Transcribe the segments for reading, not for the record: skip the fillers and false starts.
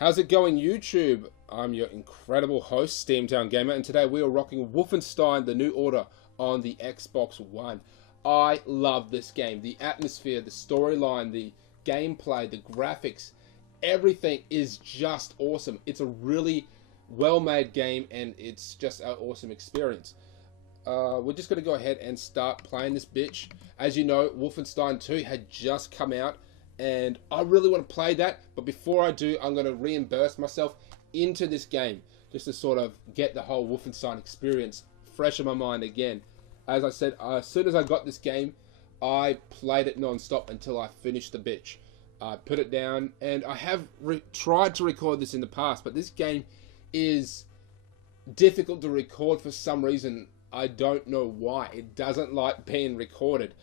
How's it going, YouTube? I'm your incredible host, Steamtown Gamer, and today we are rocking Wolfenstein: The New Order on the Xbox One. I love this game. The atmosphere, the storyline, the gameplay, the graphics, everything is just awesome. It's a really well-made game, and it's just an awesome experience. We're just going to go ahead and start playing this bitch. As you know, Wolfenstein 2 had just come out, and I really want to play that, but before I do, I'm going to reimburse myself into this game just to sort of get the whole Wolfenstein experience fresh in my mind again. As I said, as soon as I got this game, I played it non-stop until I finished the bitch. I put it down, and I have tried to record this in the past, but this game is difficult to record for some reason. I don't know why. It doesn't like being recorded.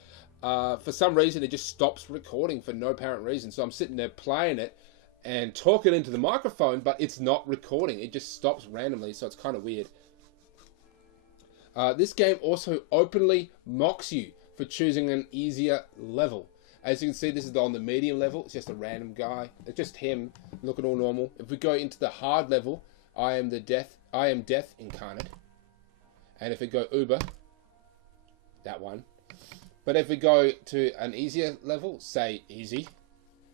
For some reason, it just stops recording for no apparent reason. So I'm sitting there playing it and talking into the microphone, but it's not recording. It just stops randomly, so it's kind of weird. This game also openly mocks you for choosing an easier level. As you can see, this is on the medium level. It's just a random guy. It's just him looking all normal. If we go into the hard level, I am death incarnate. And if we go Uber, that one. But if we go to an easier level, say easy,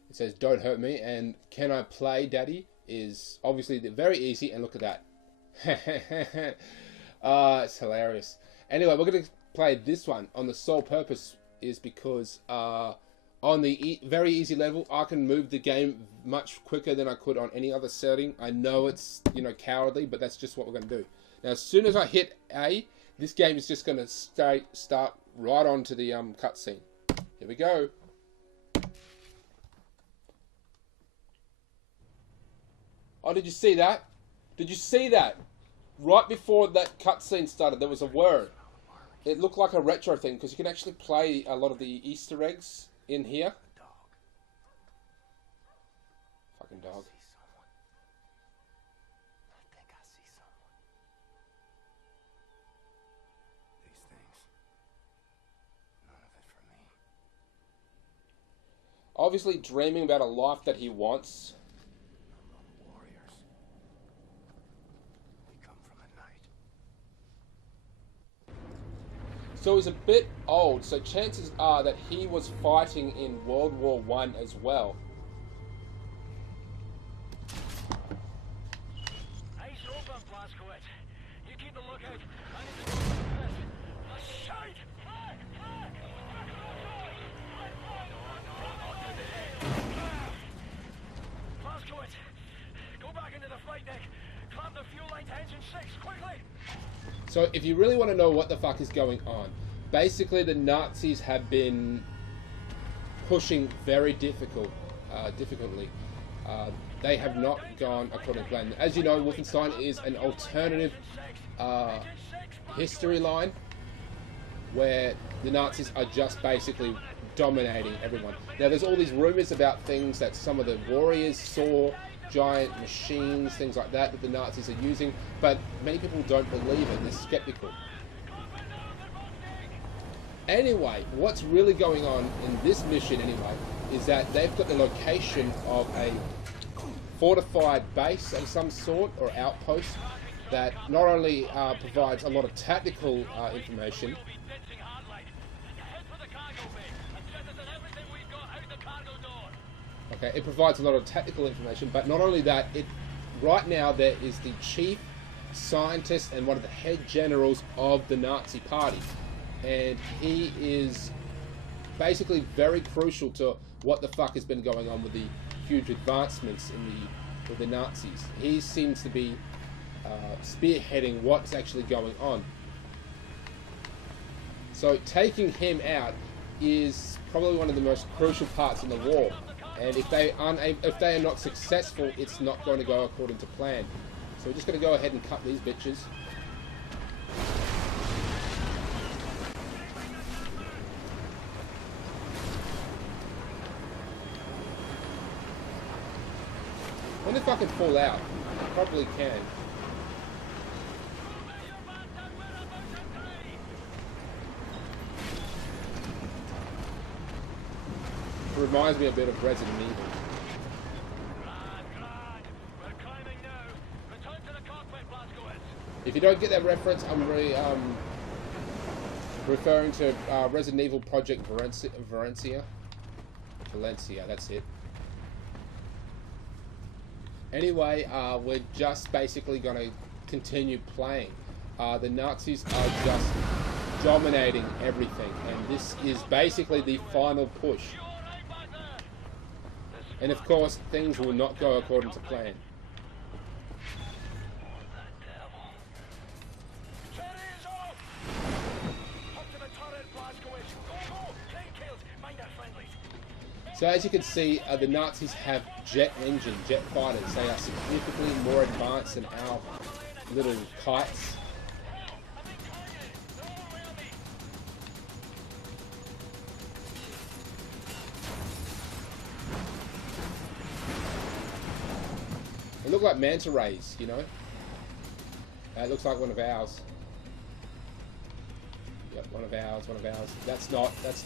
it says don't hurt me, and can I play daddy is obviously very easy, and look at that. It's hilarious. Anyway, we're going to play this one on the sole purpose is because on the very easy level, I can move the game much quicker than I could on any other setting. I know it's, cowardly, but that's just what we're going to do. Now, as soon as I hit A, this game is just going to start right onto the cutscene. Here we go. Oh, did you see that? Did you see that? Right before that cutscene started, there was a word. It looked like a retro thing, because you can actually play a lot of the Easter eggs in here. Fucking dog. Obviously dreaming about a life that he wants. So he's a bit old, so chances are that he was fighting in World War I as well. Eyes open, Blazkowicz. You keep a lookout. Blazkowicz, go back into the flight deck. Clamp the fuel line to engine 6, quickly. So if you really want to know what the fuck is going on, basically the Nazis have been pushing very difficultly. They have not gone according to plan. As you know, Wolfenstein is an alternative history line where the Nazis are just basically dominating everyone. Now there's all these rumors about things that some of the warriors saw, giant machines, things like that the Nazis are using, but many people don't believe it. They're skeptical. Anyway, what's really going on in this mission anyway is that they've got the location of a fortified base of some sort or outpost that not only provides a lot of tactical information. Okay, it provides a lot of technical information, but not only that, right now there is the chief scientist and one of the head generals of the Nazi party, and he is basically very crucial to what the fuck has been going on with the huge advancements with the Nazis. He seems to be spearheading what's actually going on. So taking him out is probably one of the most crucial parts in the war. And if they are not successful, it's not going to go according to plan. So we're just going to go ahead and cut these bitches. I wonder if I can fall out. I probably can. It reminds me a bit of Resident Evil. If you don't get that reference, I'm really referring to Resident Evil Project Valencia. Valencia, that's it. Anyway, we're just basically going to continue playing. The Nazis are just dominating everything, and this is basically the final push. And of course, things will not go according to plan. So as you can see, the Nazis have jet fighters. They are significantly more advanced than our little kites. They look like manta rays, you know. It looks like one of ours. Yep, one of ours. That's not. That's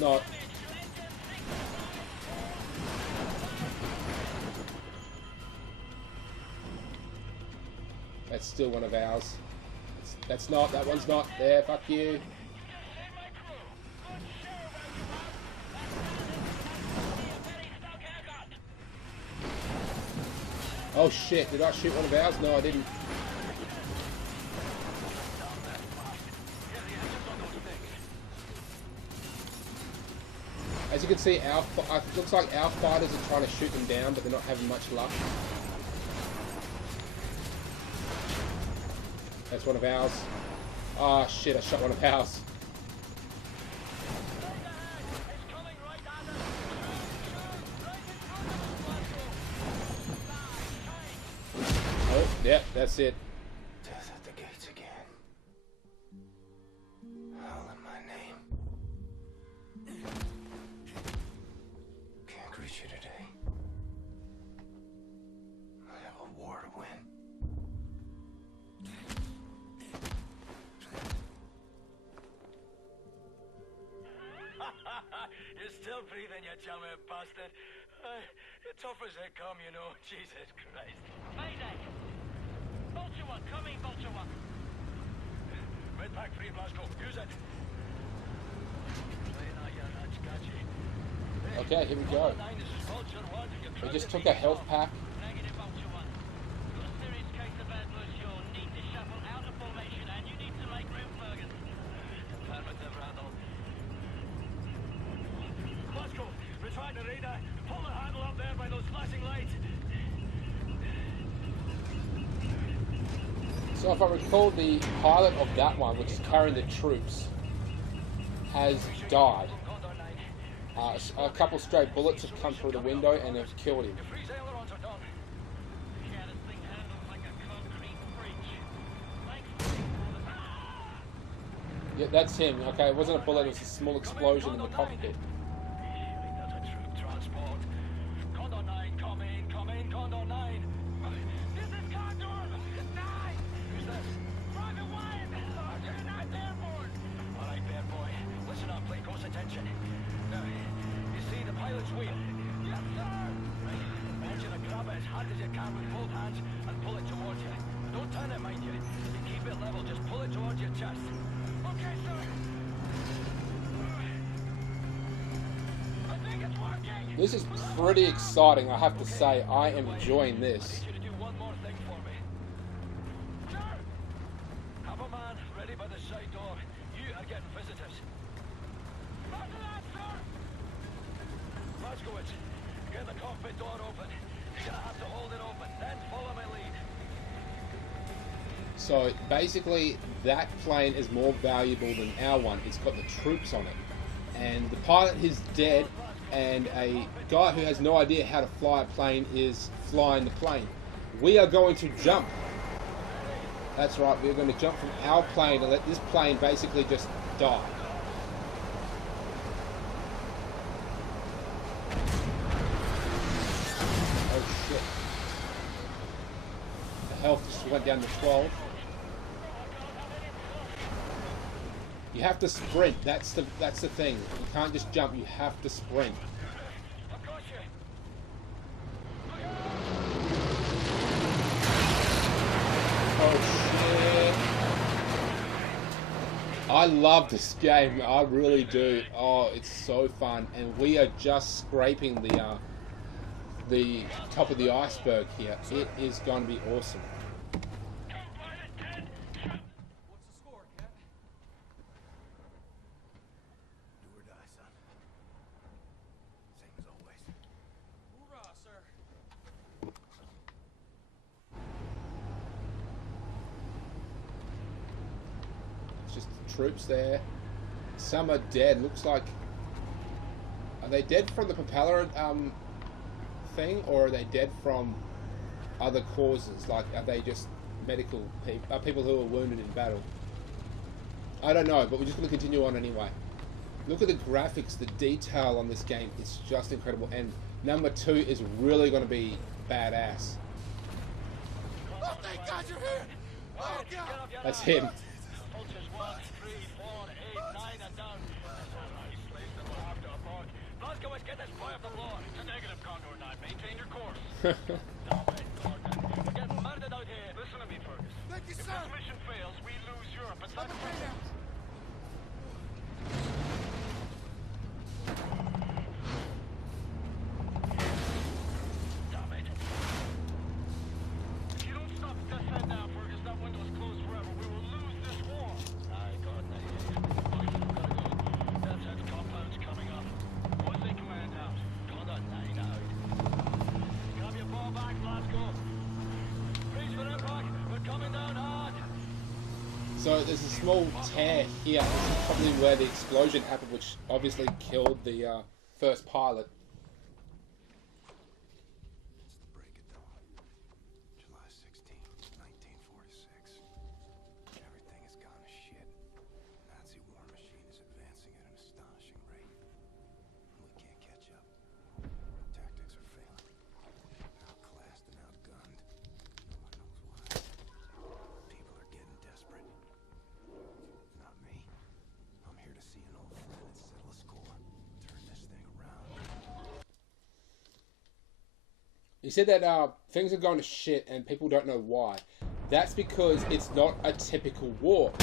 still one of ours. That's not. That one's not. There, fuck you. Oh shit, did I shoot one of ours? No, I didn't. As you can see, it looks like our fighters are trying to shoot them down, but they're not having much luck. That's one of ours. Ah, shit, I shot one of ours. Oh, yep, that's it. Death at the gates again. All in my name. Can't greet you today. I have a war to win. You're still breathing, you chummy bastard. Tough as they come, you know. Jesus Christ. Mayday! Vulture one, coming, Vulture one. Red pack free, Blasco. Use it. Okay, here we go. We just took a health pack. Negative, Vulture one. Got a serious case of bad blood. You need to shuffle out of formation and you need to make room, Fergus. Affirmative, Randall. Blasco, retrieve the radar. Pull the handle up there by those flashing lights. So if I recall, the pilot of that one, which is carrying the troops, has died. A couple stray bullets have come through the window and have killed him. Freeze ailerons are done. Yeah, this thing handles like a concrete bridge. Thanks. Yeah, that's him. Okay, it wasn't a bullet, it was a small explosion in the cockpit. That's a troop transport. Condor 9, come in, Condor 9. This is Condor 9. Who's this? Private Wyatt, Sergeant, I'm airborne. All right, bear boy. Listen up, pay close attention. Now, you see the pilot's wheel? Yes, sir. Right. I want you to grab it as hard as you can with both hands and pull it towards you. Don't turn it, mind you. You keep it level, just pull it towards your chest. Okay, sir. I think it's working. This is pretty exciting, I have to say. I am enjoying I this. need you to do one more thing for me. Sir! Have a man ready by the side door. You are getting visitors. After that, sir! Moskowitz, get the cockpit door open. You're gonna have to hold it open, then follow my lead. So basically, that plane is more valuable than our one. It's got the troops on it. And the pilot is dead, and a guy who has no idea how to fly a plane is flying the plane. We are going to jump. That's right, we're going to jump from our plane and let this plane basically just die. Oh shit. The health just went down to 12. You have to sprint. That's the thing. You can't just jump. You have to sprint. I've got you. Oh shit! I love this game. I really do. Oh, it's so fun, and we are just scraping the top of the iceberg here. It is going to be awesome. What's the score, Cat? Do or die, son. Same as always. Hoorah, sir. It's just the troops there. Some are dead. Looks like. Are they dead from the propeller thing, or are they dead from other causes? Like, are they just medical people? People who are wounded in battle? I don't know, but we're just going to continue on anyway. Look at the graphics, the detail on this game is just incredible, and number 2 is really going to be badass. Oh, thank God you're here! Oh, God! That's him. Vultures 1, 3, 4, 8, 9, and down. That's all right, slaves that will have to abort. Glasgow, let's get this boy off the floor. It's a negative, Condor 9. Maintain your course. Now, Gordon, we're getting murdered out here. Listen to me, Fergus. Thank you, If sir! this mission fails, we lose Europe. It's I'm that afraid now. Damn it. If you don't stop this head now, Fergus, that window's closed forever. We will lose this war. Aye, God, I hear you. Okay, gotta go. That's it. Compound's coming up. What's the command out? Condor 9 out. Grab your ball back, Glasgow. Brace for impact. We're coming down hard. So there's a small tear here. This is probably where the explosion happened, which obviously killed the first pilot. It's the break of dawn. July 16, 1946. Everything has gone to shit. The Nazi war machine is advancing at an astonishing rate. We can't catch up. Tactics are failing. Outclassed and outgunned. No one knows why. People are getting desperate. Not me. I'm here to see an old friend and settle a score. Turn this thing around. He said that things are going to shit and people don't know why. That's because it's not a typical war.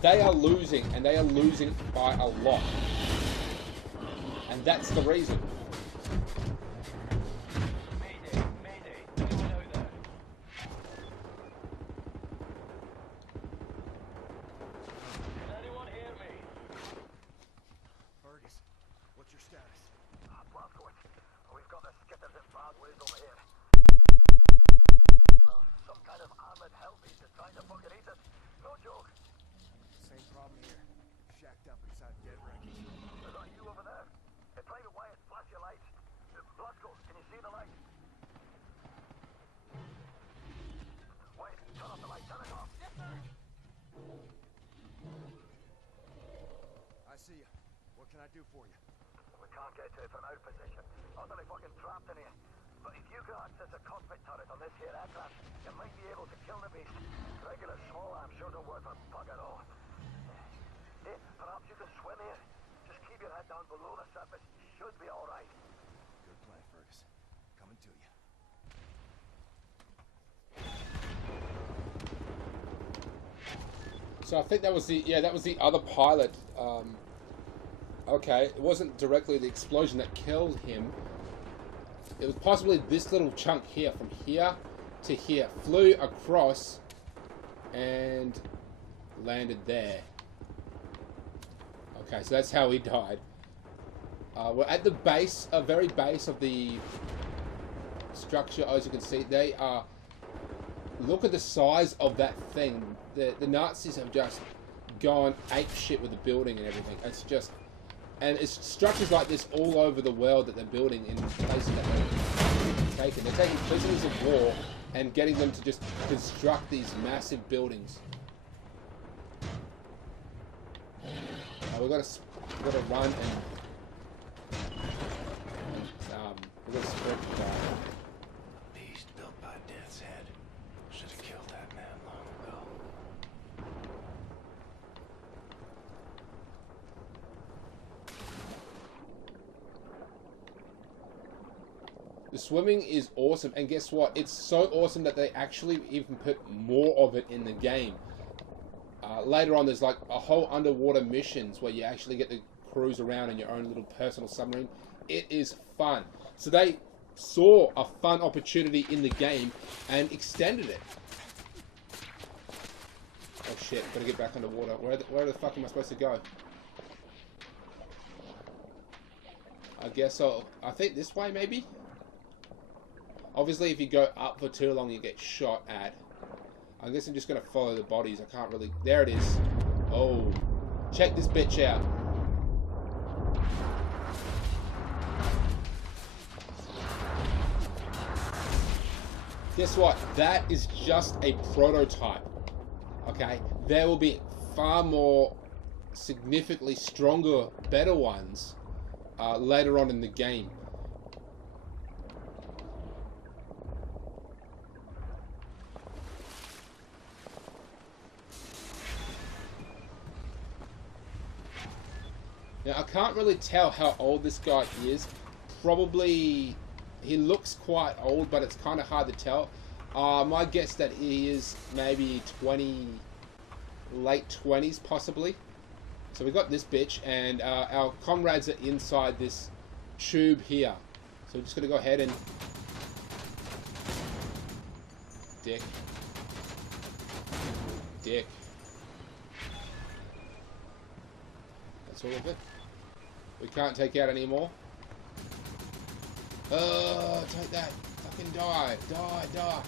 They are losing, and they are losing by a lot. And that's the reason. Mayday, mayday. Anyone out there? Can anyone hear me? Fergus, what's your status? Blazkowicz, we've got the skitters in bad ways over here. Well, some kind of armored hell beast is trying to fucking eat us. No joke. Same problem here. Shacked up inside dead wreckage. Is that you over there? Hey, Private Wyatt, flash your lights. Blazko, can you see the light? Wyatt, turn off the light, turn it off. Yes, sir. I see you. What can I do for you? We can't get to it from our position. Utterly fucking trapped in here. But if you can access a cockpit turret on this here aircraft, you might be able to kill the beast. Regular small arms sure don't work for bugger all. Hey, perhaps you can swim here. Just keep your head down below the surface. You should be all right. Good plan, Fergus. Coming to you. So I think that was the other pilot. Okay, it wasn't directly the explosion that killed him. It was possibly this little chunk here, from here to here, flew across and landed there. Okay, so that's how he died. We're at the base, very base of the structure. As you can see, they are. Look at the size of that thing. The Nazis have just gone ape shit with the building and everything. It's just, and it's structures like this all over the world that they're building in places that they're taking. They're taking prisoners of war and getting them to just construct these massive buildings. We've got to run and we've got to spread the fire. Beast built by Death's Head. Should have killed that man long ago. The swimming is awesome, and guess what? It's so awesome that they actually even put more of it in the game. Later on, there's like a whole underwater missions where you actually get to cruise around in your own little personal submarine. It is fun. So they saw a fun opportunity in the game and extended it. Oh shit, gotta get back underwater. Where the fuck am I supposed to go? I guess I think this way maybe? Obviously if you go up for too long you get shot at. I guess I'm just gonna follow the bodies. I can't really... There it is. Oh. Check this bitch out. Guess what? That is just a prototype. Okay? There will be far more significantly stronger, better ones later on in the game. Now, I can't really tell how old this guy is. Probably, he looks quite old, but it's kind of hard to tell. My guess that he is maybe 20, late 20s possibly. So we got this bitch, and our comrades are inside this tube here. So we're just going to go ahead and... Dick. Dick. That's all of it. We can't take out any more. Take that. Fucking die. Die, die.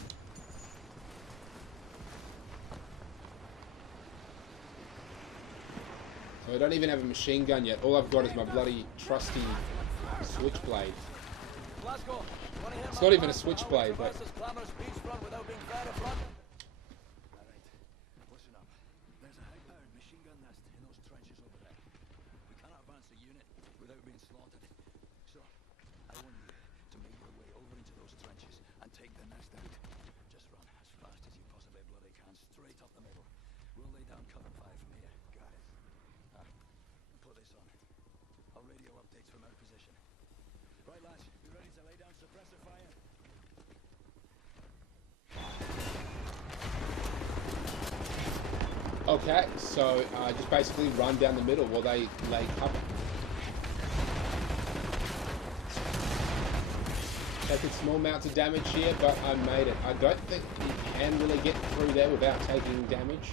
So I don't even have a machine gun yet. All I've got is my bloody trusty switchblade. It's not even a switchblade, but... Okay, so just basically run down the middle while they lay cover. Taking small amounts of damage here, but I made it. I don't think you can really get through there without taking damage.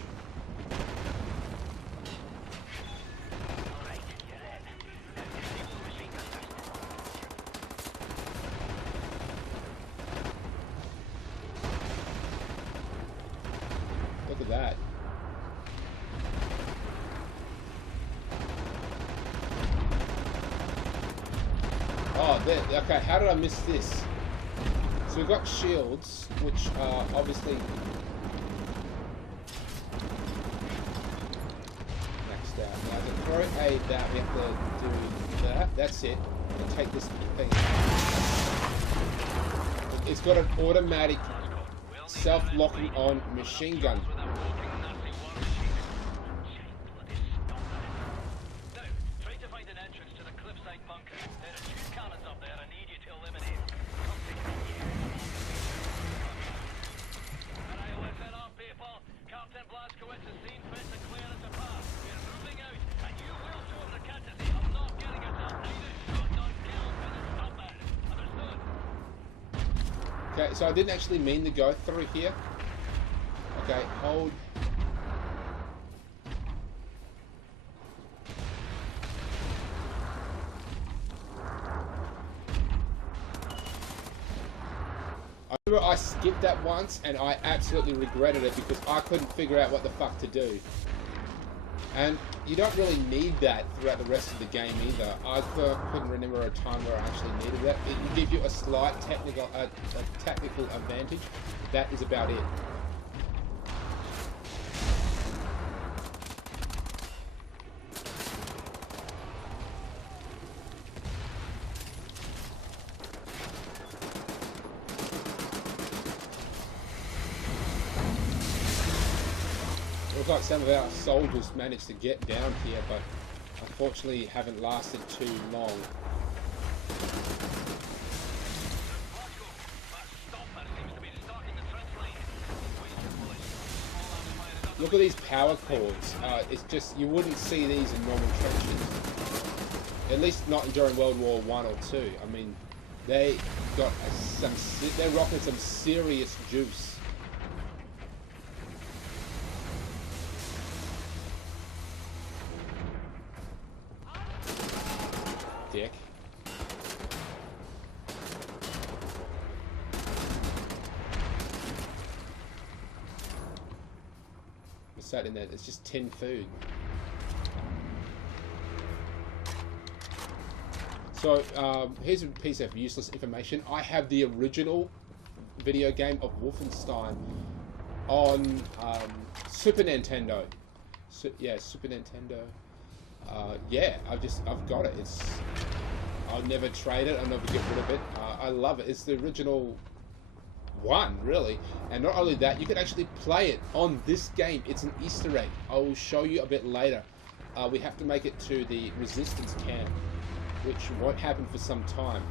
Look at that. Oh, there. Okay, how did I miss this? So we've got shields, which are obviously maxed out. Now to throw a that, we have to do that. That's it. And take this thing. It's got an automatic self-locking on machine gun. Okay, so I didn't actually mean to go through here. Okay, hold. I remember I skipped that once and I absolutely regretted it because I couldn't figure out what the fuck to do. And you don't really need that throughout the rest of the game either. I couldn't remember a time where I actually needed that. It will give you a slight technical advantage. That is about it. Looks like some of our soldiers managed to get down here, but unfortunately haven't lasted too long. Look at these power cords. It's just, you wouldn't see these in normal trenches. At least not during World War I or II. I mean, they got they're rocking some serious juice. Dick. What's that in there? It's just tin food. So, here's a piece of useless information. I have the original video game of Wolfenstein on Super Nintendo. Yeah, Super Nintendo. Yeah, I've got it. I'll never trade it. I'll never get rid of it. I love it. It's the original one, really. And not only that, you can actually play it on this game. It's an Easter egg. I will show you a bit later. We have to make it to the resistance camp, which won't happen for some time.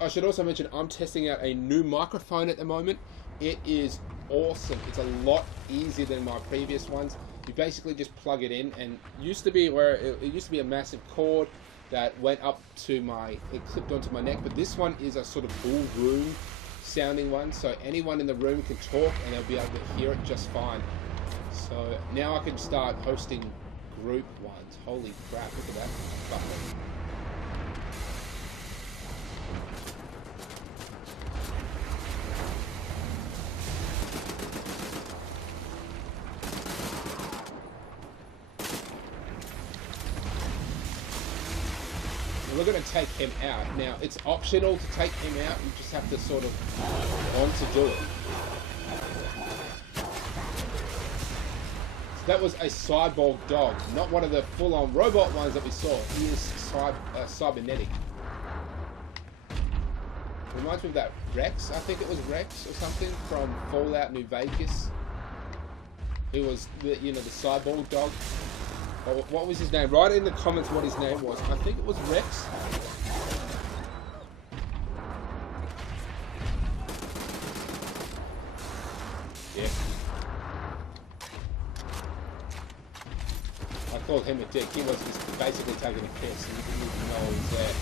I should also mention I'm testing out a new microphone at the moment. It is awesome. It's a lot easier than my previous ones. You basically just plug it in, and it used to be where it used to be a massive cord that went up to it clipped onto my neck, but this one is a sort of full room sounding one, so anyone in the room can talk and they'll be able to hear it just fine. So now I can start hosting group ones. Holy crap, look at that button. We're going to take him out. Now, it's optional to take him out. You just have to sort of want to do it. So that was a cyborg dog, not one of the full-on robot ones that we saw. He is cybernetic. Reminds me of that Rex. I think it was Rex or something from Fallout New Vegas. It was the cyborg dog. What was his name? Write in the comments what his name was. I think it was Rex. Yeah. I called him a dick. He was just basically taking a piss and he didn't even know he was there.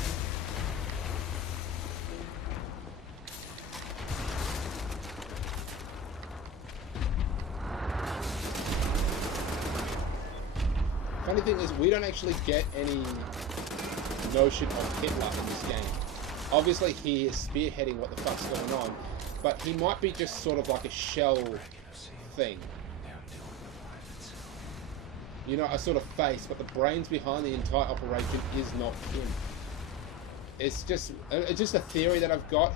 Funny thing is, we don't actually get any notion of Hitler in this game. Obviously, he is spearheading what the fuck's going on, but he might be just sort of like a shell thing. You know, a sort of face, but the brains behind the entire operation is not him. It's just a theory that I've got.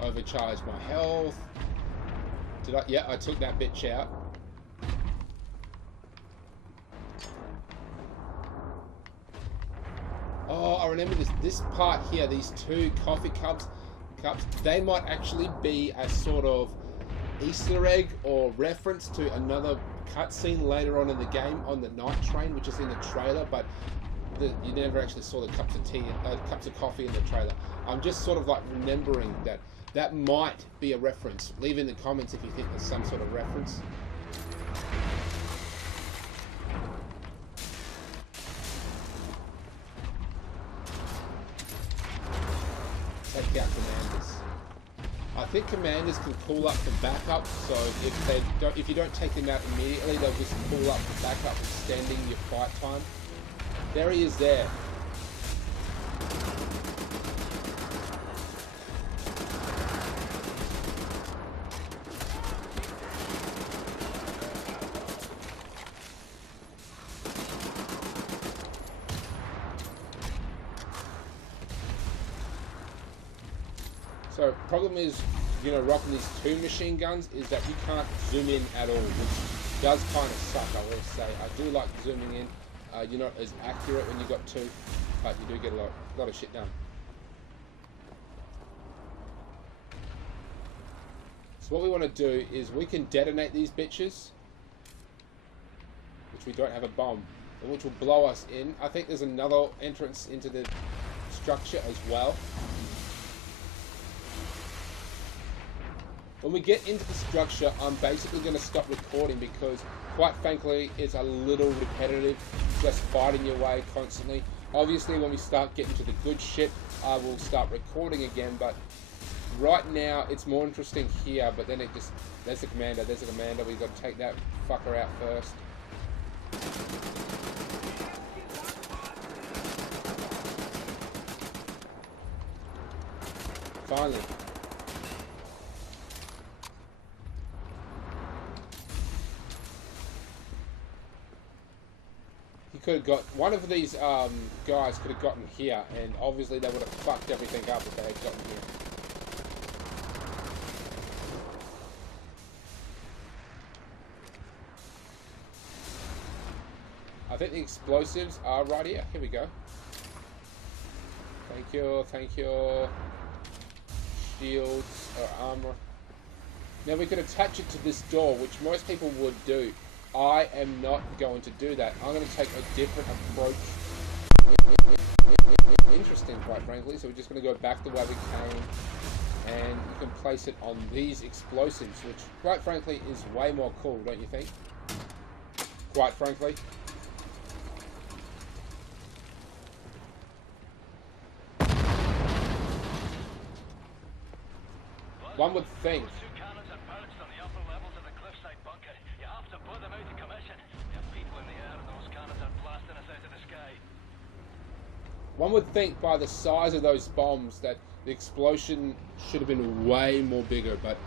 Overcharge my health. Did I? Yeah, I took that bitch out. Oh, I remember this part here. These two coffee cups. They might actually be a sort of Easter egg or reference to another cutscene later on in the game on the night train, which is in the trailer, but you never actually saw the cups of coffee in the trailer. I'm just sort of like remembering that. That might be a reference. Leave in the comments if you think there's some sort of reference. Take out commanders. I think commanders can pull up for backup, so if you don't take them out immediately, they'll just pull up for backup, extending your fight time. There he is there. So problem is, rocking these two machine guns is that you can't zoom in at all, which does kind of suck, I will say. I do like zooming in. you're not as accurate when you got 2, but you do get a lot of shit done. So what we want to do is we can detonate these bitches, which we don't have a bomb, which will blow us in. I think there's another entrance into the structure as well. When we get into the structure, I'm basically going to stop recording because, quite frankly, it's a little repetitive, just fighting your way constantly. Obviously, when we start getting to the good shit, I will start recording again, but right now, it's more interesting here, but then it just... There's a commander, we've got to take that fucker out first. Finally. He could have got... One of these guys could have gotten here, and obviously they would have fucked everything up if they had gotten here. I think the explosives are right here. Here we go. Thank you, thank you. Shields or armor. Now we could attach it to this door, which most people would do. I am not going to do that. I'm going to take a different approach. Interesting, quite frankly. So we're just going to go back the way we came, and you can place it on these explosives, which, quite frankly, is way more cool, don't you think? Quite frankly. One would think. Two cannons are perched on the upper levels of the cliffside bunker. You have to put them out of commission. There are people in the air and those cannons are blasting us out of the sky. One would think by the size of those bombs that the explosion should have been way more bigger, but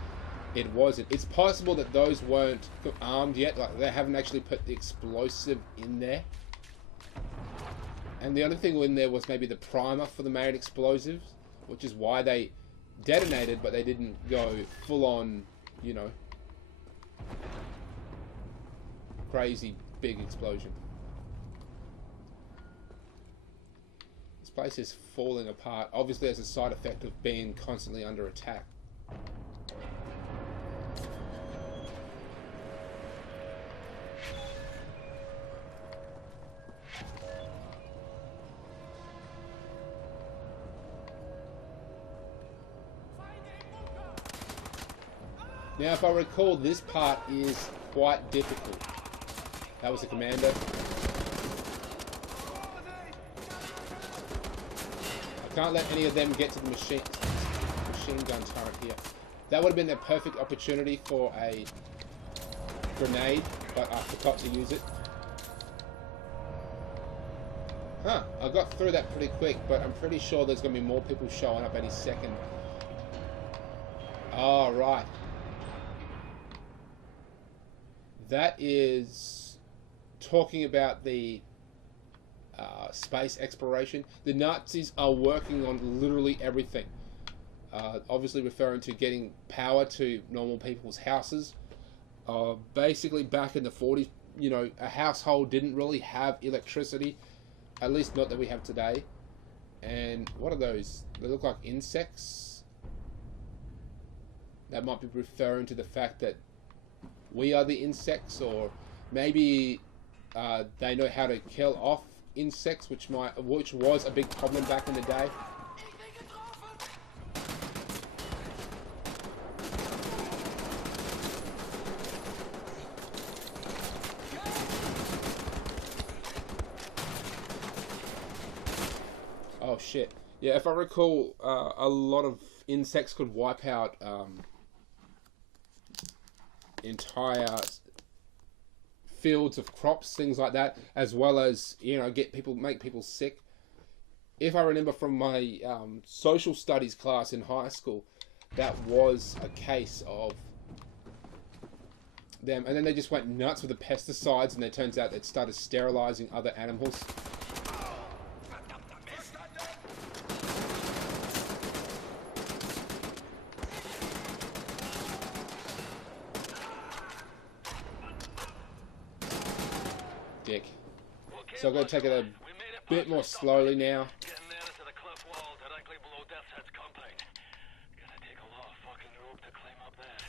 it wasn't. It's possible that those weren't armed yet, like they haven't actually put the explosive in there. And the other thing in there was maybe the primer for the main explosives, which is why they detonated, but they didn't go full on, you know, crazy big explosion. This place is falling apart, obviously as a side effect of being constantly under attack. Now, if I recall, this part is quite difficult. That was a commander. I can't let any of them get to the machine gun turret here. That would have been a perfect opportunity for a grenade, but I forgot to use it. Huh, I got through that pretty quick, but I'm pretty sure there's going to be more people showing up any second. Oh, right. That is talking about the space exploration. The Nazis are working on literally everything. Obviously referring to getting power to normal people's houses. Basically back in the 40s, you know, a household didn't really have electricity. At least not that we have today. And what are those? They look like insects. That might be referring to the fact that we are the insects, or maybe they know how to kill off insects, which was a big problem back in the day. Oh shit! Yeah, if I recall, a lot of insects could wipe out entire fields of crops, things like that, as well as, you know, make people sick. If I remember from my social studies class in high school, that was a case of them, and then they just went nuts with the pesticides, and it turns out it started sterilizing other animals. Okay, So I'm going to take it a bit more slowly now. Getting nearer to the cliff wall directly below Death's Head's compound. Gonna take a lot of fucking rope to climb up there.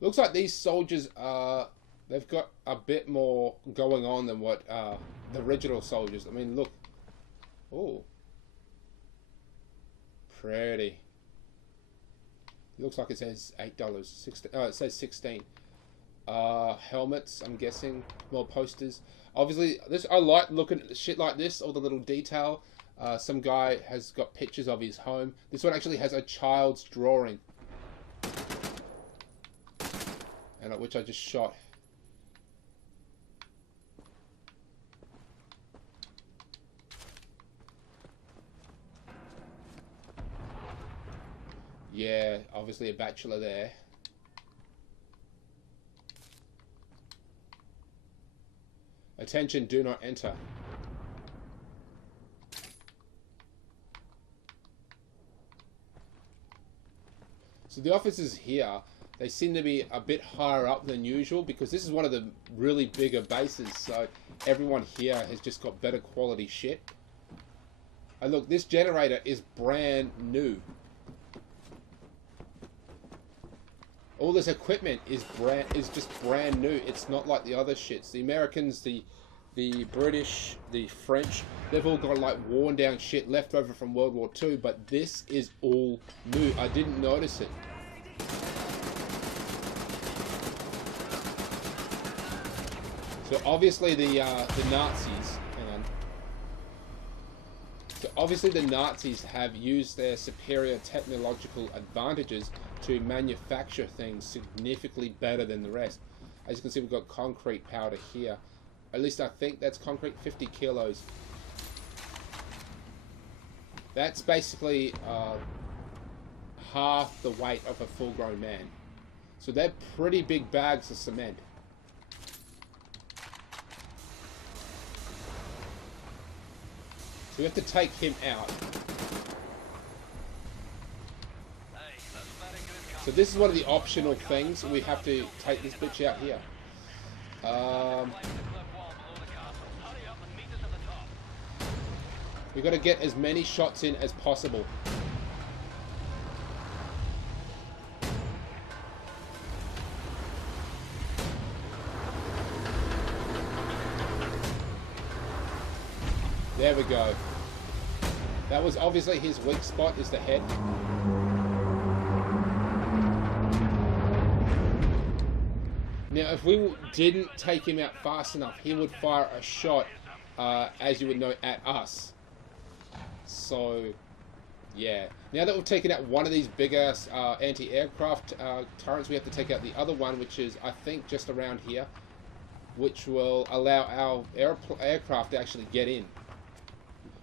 Looks like these soldiers are... They've got a bit more going on than what the original soldiers. I mean, look. Oh. Pretty. Looks like it says $8. 16. Oh, it says 16. Helmets, I'm guessing. More posters. Obviously, I like looking at shit like this, all the little detail. Some guy has got pictures of his home. This one actually has a child's drawing. And which I just shot. Yeah, obviously a bachelor there. Attention, do not enter. So the officers here, they seem to be a bit higher up than usual because this is one of the really bigger bases, so everyone here has just got better quality shit. And look, this generator is brand new. All this equipment is just brand new. It's not like the other shits. The Americans, the British, the French, they've all got like worn down shit left over from World War II, but this is all new. I didn't notice it. So obviously the Nazis, hang on. So obviously the Nazis have used their superior technological advantages to manufacture things significantly better than the rest. As you can see, we've got concrete powder here. At least I think that's concrete, 50 kilos. That's basically half the weight of a full-grown man. So they're pretty big bags of cement. So we have to take him out. So this is one of the optional things. We have to take this bitch out here. We've got to get as many shots in as possible. There we go. That was obviously his weak spot, is the head. Now, if we didn't take him out fast enough, he would fire a shot, as you would know, at us. So, yeah. Now that we've taken out one of these bigger anti-aircraft turrets, we have to take out the other one, which is, I think, just around here, which will allow our aircraft to actually get in.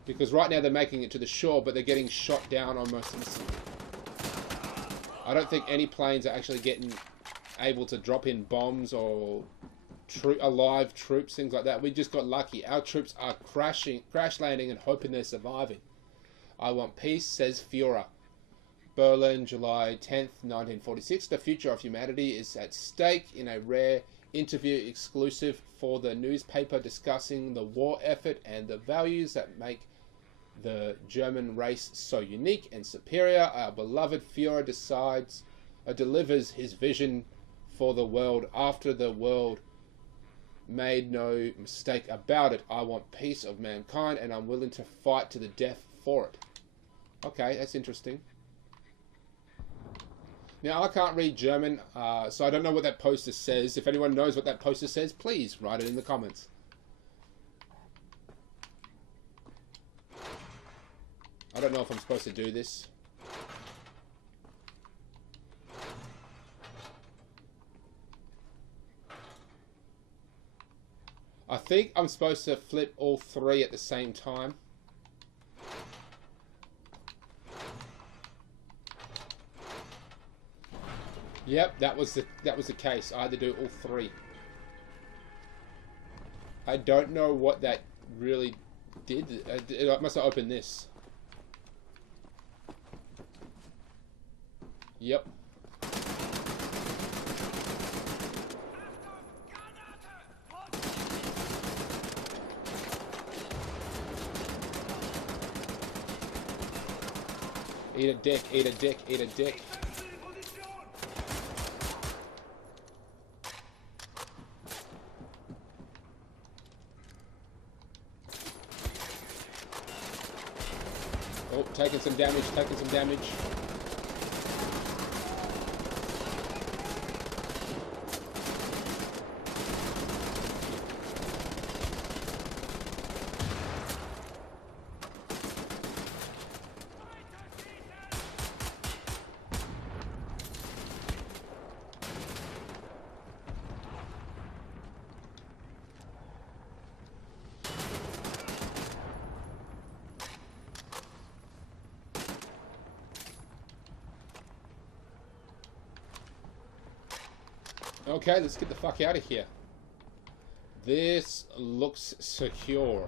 Because right now they're making it to the shore, but they're getting shot down almost instantly. I don't think any planes are actually getting able to drop in bombs or alive troops, things like that. We just got lucky. Our troops are crash landing and hoping they're surviving. I want peace, says Führer. Berlin, July 10th, 1946. The future of humanity is at stake in a rare interview exclusive for the newspaper discussing the war effort and the values that make the German race so unique and superior. Our beloved Führer delivers his vision for the world after the world made no mistake about it. I want peace of mankind and I'm willing to fight to the death for it. Okay, that's interesting. Now, I can't read German, so I don't know what that poster says. If anyone knows what that poster says, please write it in the comments. I don't know if I'm supposed to do this. I think I'm supposed to flip all three at the same time. Yep, that was the case. I had to do all three. I don't know what that really did. I must have opened this. Yep. Eat a dick, eat a dick, eat a dick. Oh, taking some damage, taking some damage. Okay, let's get the fuck out of here. This looks secure.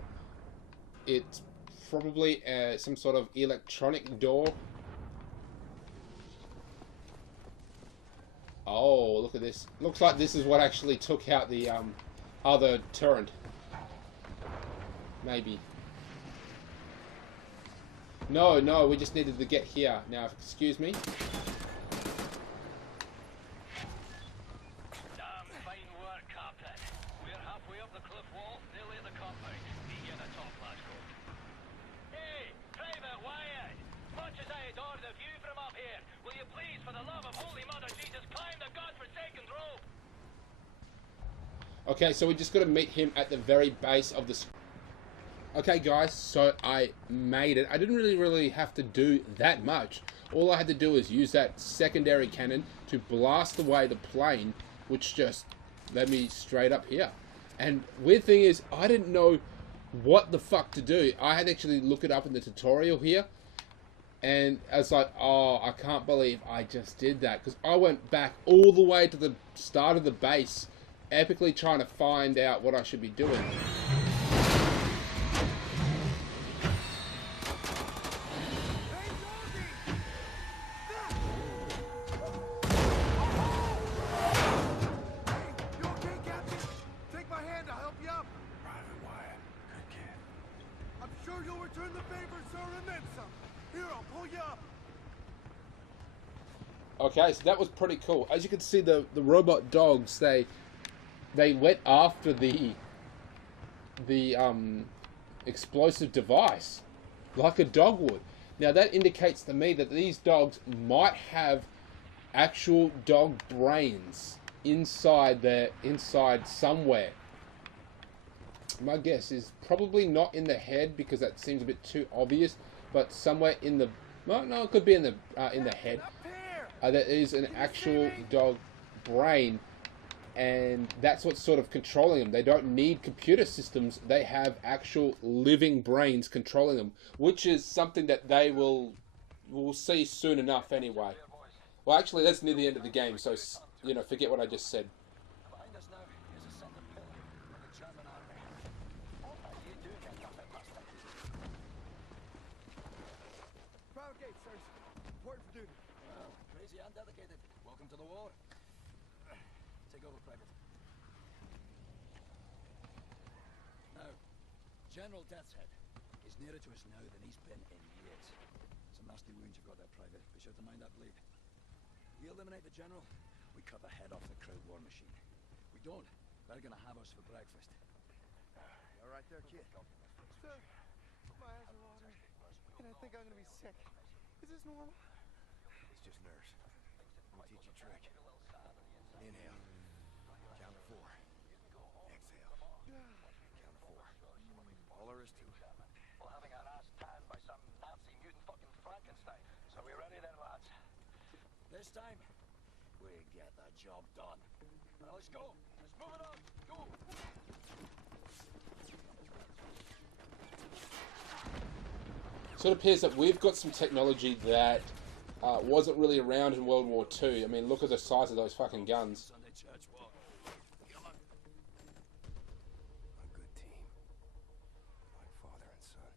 It's probably some sort of electronic door. Oh, look at this. Looks like this is what actually took out the other turret. Maybe. No, no, we just needed to get here. Now, excuse me. Damn fine work, Captain. We're halfway up the cliff wall, nearly at the compound. Meet you at the top, Glasgow. Hey, Private Wyatt! Much as I adore the view from up here, will you please, for the love of Holy Mother Jesus, climb the godforsaken rope? Okay, so we just got to meet him at the very base of the... Okay, guys, so I made it. I didn't really have to do that much. All I had to do was use that secondary cannon to blast away the plane, which just led me straight up here. And weird thing is, I didn't know what the fuck to do. I had to actually look it up in the tutorial here. And I was like, oh, I can't believe I just did that. Because I went back all the way to the start of the base, epically trying to find out what I should be doing. Okay, so that was pretty cool. As you can see, the robot dogs, they went after the explosive device like a dog would. Now that indicates to me that these dogs might have actual dog brains inside somewhere. My guess is probably not in the head, because that seems a bit too obvious, but somewhere in the... No, it could be in the head. There is an actual dog brain, and that's what's sort of controlling them. They don't need computer systems. They have actual living brains controlling them, which is something that they will see soon enough anyway. Well, actually, that's near the end of the game, so, you know, forget what I just said. Behind us now is a centre pillar of the German army. You do get nothing past that. Private gate, sirs. Report for duty. Well, crazy and dedicated. Welcome to the war. Take over, Private. Now, General Death's Head is nearer to us now than he's been in years. Some nasty wounds you've got there, Private. Be sure to mind that bleed. We eliminate the General, we cut the head off the crowd war machine. We don't, they're gonna have us for breakfast. You all right there, kid? Sir, my eyes are watering, and I think I'm gonna be sick. Is this normal? It's just nerves. Let me teach you a trick. Inhale. Count to 4. Exhale. Count to 4. All there is to it. Well, having our ass tanned by some Nazi mutant fucking Frankenstein. So we ready then, lads? This time, we get the job done. Now let's go. Let's move it on. Go. So it appears that we've got some technology that wasn't really around in World War II. I mean, look at the size of those fucking guns. Sunday church walk. Come on. A good team. Like father and son.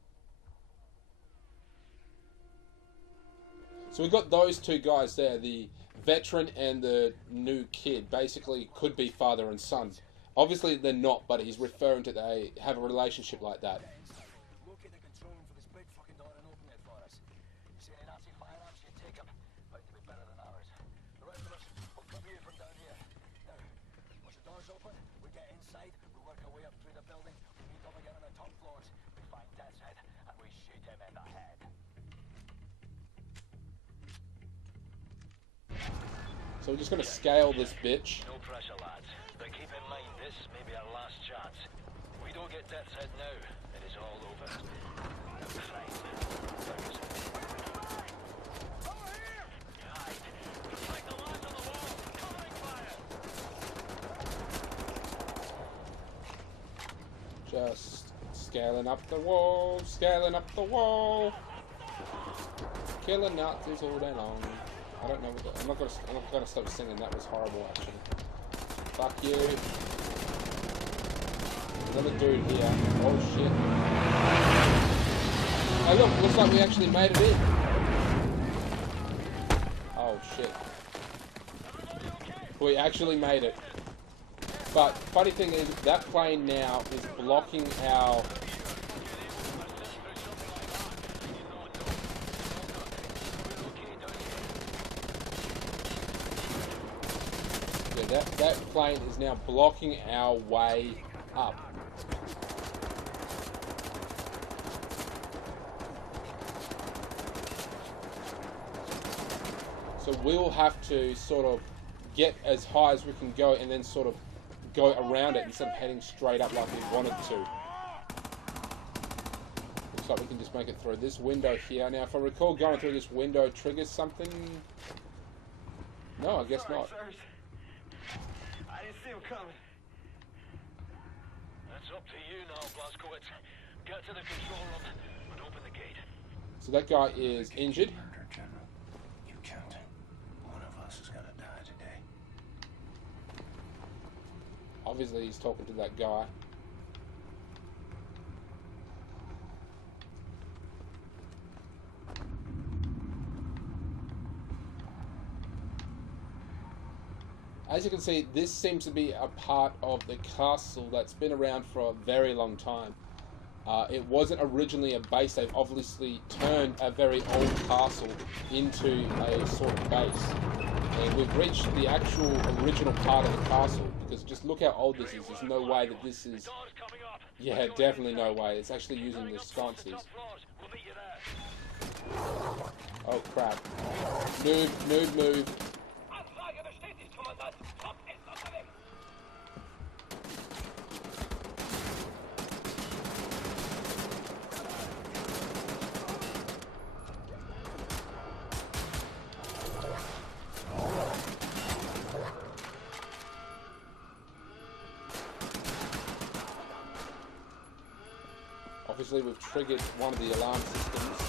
So we've got those two guys there, the veteran and the new kid, basically could be father and son. Obviously they're not, but he's referring to they have a relationship like that. Locate the control room for this big fucking door and open it for us. See any Nazi firearms? top floors. We find Death's Head and we shoot him in the head. So we're just going to scale this bitch. No pressure, lads. But keep in mind, this may be our last chance. If we don't get Death's Head now, it is all over. Fine. Ferguson. Over here! Hide. Protect the lads on the wall. Covering fire. Just scaling up the wall, scaling up the wall. Killing Nazis all day long. I don't know. I'm not gonna stop singing. That was horrible, actually. Fuck you. Another dude here. Oh shit. Hey look, looks like we actually made it in. Oh shit. We actually made it. But funny thing is, that plane now is blocking our... Yeah, that plane is now blocking our way up. So we'll have to sort of get as high as we can go and then sort of go around it instead of heading straight up like we wanted to. Looks like we can just make it through this window here. Now, if I recall, going through this window triggers something. No, I guess not. Sirs. I didn't see him coming. That's up to you now, Blazkowicz. Get to the control room and open the gate. So that guy is injured. Murder, General. You count it. One of us is gonna die today. Obviously, he's talking to that guy. As you can see, this seems to be a part of the castle that's been around for a very long time. It wasn't originally a base. They've obviously turned a very old castle into a sort of base. And we've reached the actual original part of the castle, because just look how old this is. There's no way that this is... Yeah, definitely no way. It's actually using the sconces. Oh crap. Move. Obviously, we've triggered one of the alarm systems.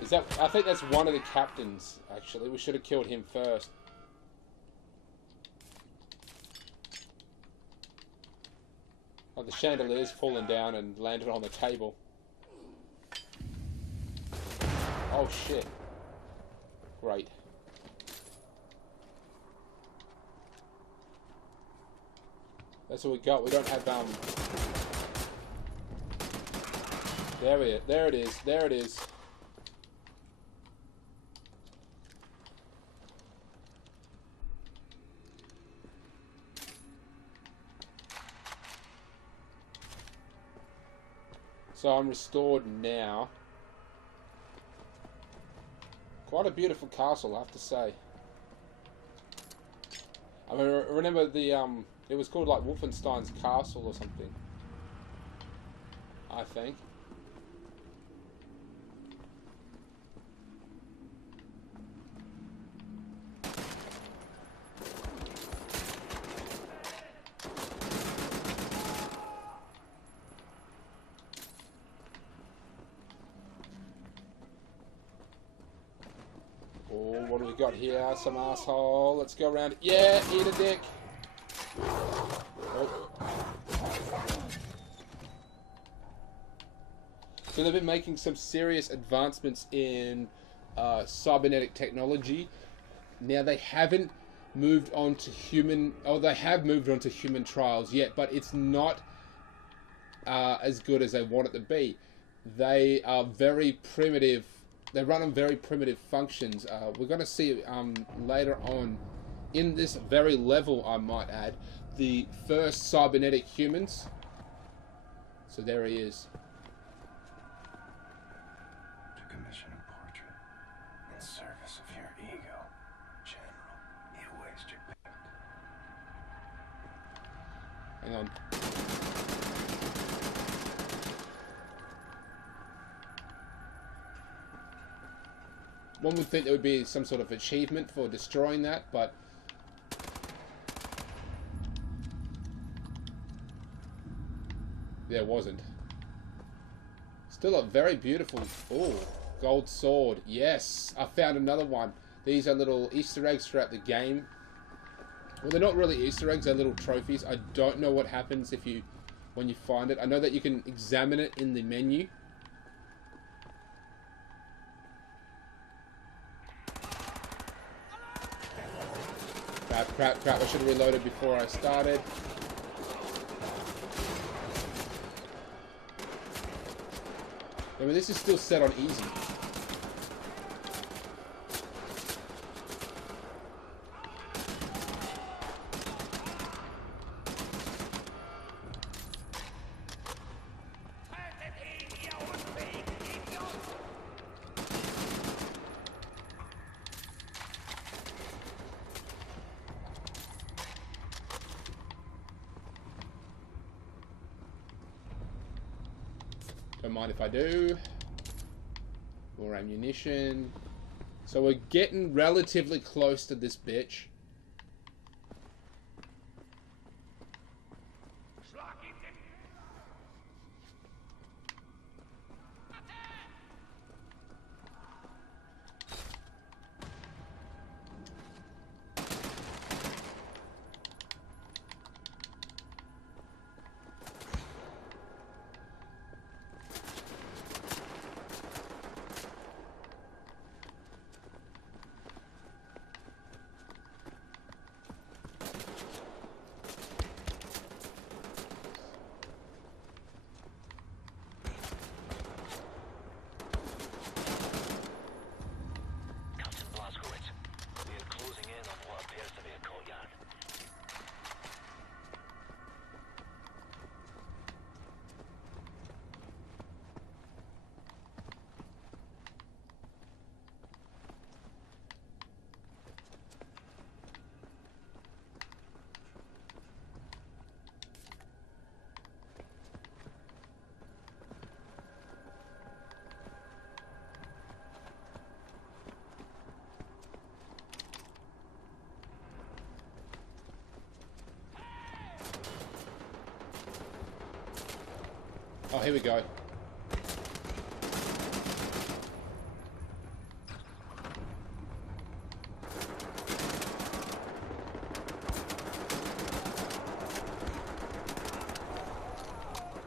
Is that? I think that's one of the captains, actually. We should have killed him first. Oh, the chandelier's fallen down and landed on the table. Oh, shit. Great. That's what we got. We don't have There it is. So I'm restored now. Quite a beautiful castle, I have to say. I mean, remember the, it was called like Wolfenstein's Castle or something. I think. Oh, what do we got here? Some asshole. Let's go around. Yeah, eat a dick. Oh. So they've been making some serious advancements in cybernetic technology. Now they haven't moved on to human, they have moved on to human trials yet, but it's not as good as they want it to be. They are very primitive they run on very primitive functions. We're going to see later on in this very level, I might add, the first cybernetic humans. So there he is. To commission a portrait in service of your ego, General. You waste your back. Hang on. One would think there would be some sort of achievement for destroying that, but there wasn't. Still a very beautiful... Oh, gold sword. Yes, I found another one. These are little Easter eggs throughout the game. Well, they're not really Easter eggs, they're little trophies. I don't know what happens when you find it. I know that you can examine it in the menu. Crap. I should have reloaded before I started. I mean, this is still set on easy. Don't mind if I do. More ammunition. So we're getting relatively close to this bitch. Oh, here we go.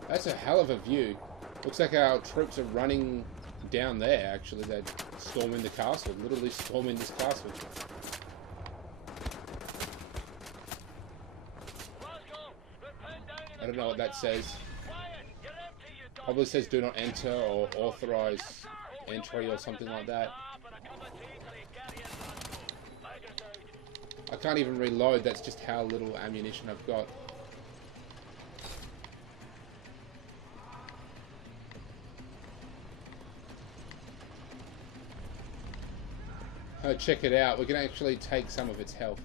That's a hell of a view. Looks like our troops are running down there, actually. They're storming the castle. Literally storming this castle. I don't know what that says. Probably says do not enter or authorize entry or something like that. I can't even reload, that's just how little ammunition I've got. Oh, check it out, we can actually take some of its health.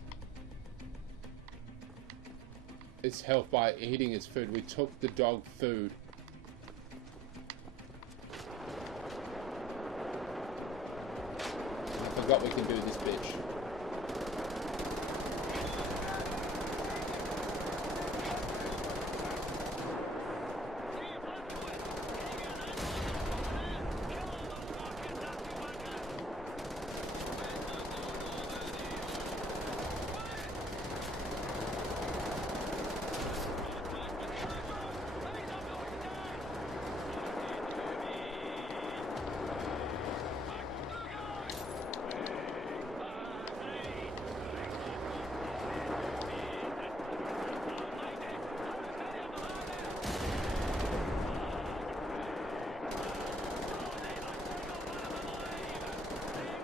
Its health by eating its food. We took the dog food. I forgot we can do this bitch.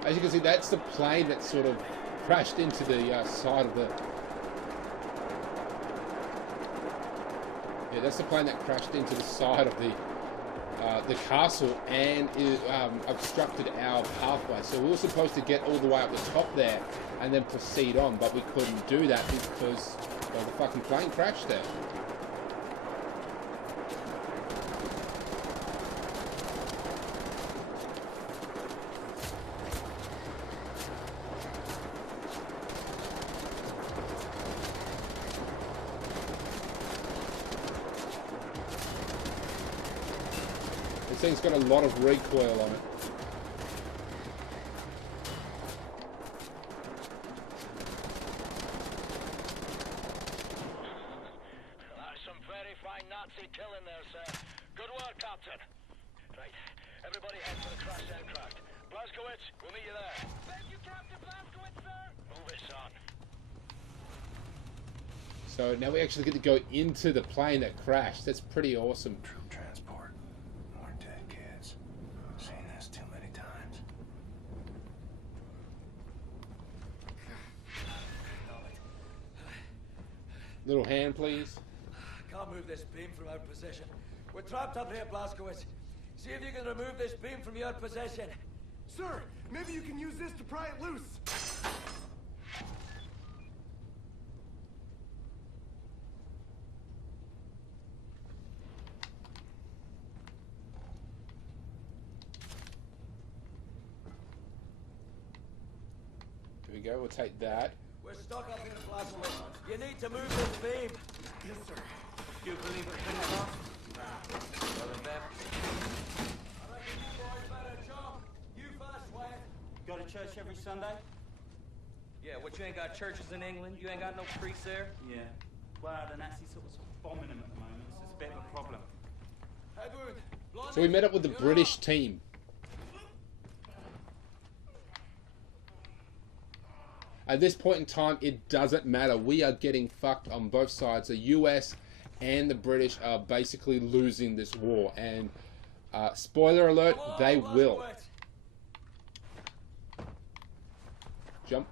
As you can see, that's the plane that sort of crashed into the side of the... Yeah, that's the plane that crashed into the side of the castle and it obstructed our pathway. So we were supposed to get all the way up the top there and then proceed on, but we couldn't do that because, well, the fucking plane crashed there. This thing's got a lot of recoil on it. That's some very fine Nazi killing there, sir. Good work, Captain. Right, everybody head for the crashed aircraft. Blazkowicz, we'll meet you there. Thank you, Captain Blazkowicz, sir. Move it, son. So now we actually get to go into the plane that crashed. That's pretty awesome. Troop transport. More dead kids. Seen this too many times. Little hand, please. Can't move this beam from our position. We're trapped up here, Blazkowicz. See if you can remove this beam from your possession. Sir, maybe you can use this to pry it loose. Here we go, we'll take that. We're stuck up here, Blazkowicz. You need to move this beam. Yes, sir. Do you believe it can off? Well, then. I reckon you boys better jump. You first, Wyatt. Go to church every Sunday? Yeah, what, you ain't got churches in England? You ain't got no priests there? Yeah. Well, the Nazis sort of bombing them at the moment, so it's a bit of a problem. Edward, So we met up with the British team. At this point in time, it doesn't matter. We are getting fucked on both sides. The US and the British are basically losing this war. And spoiler alert, they will. Jump.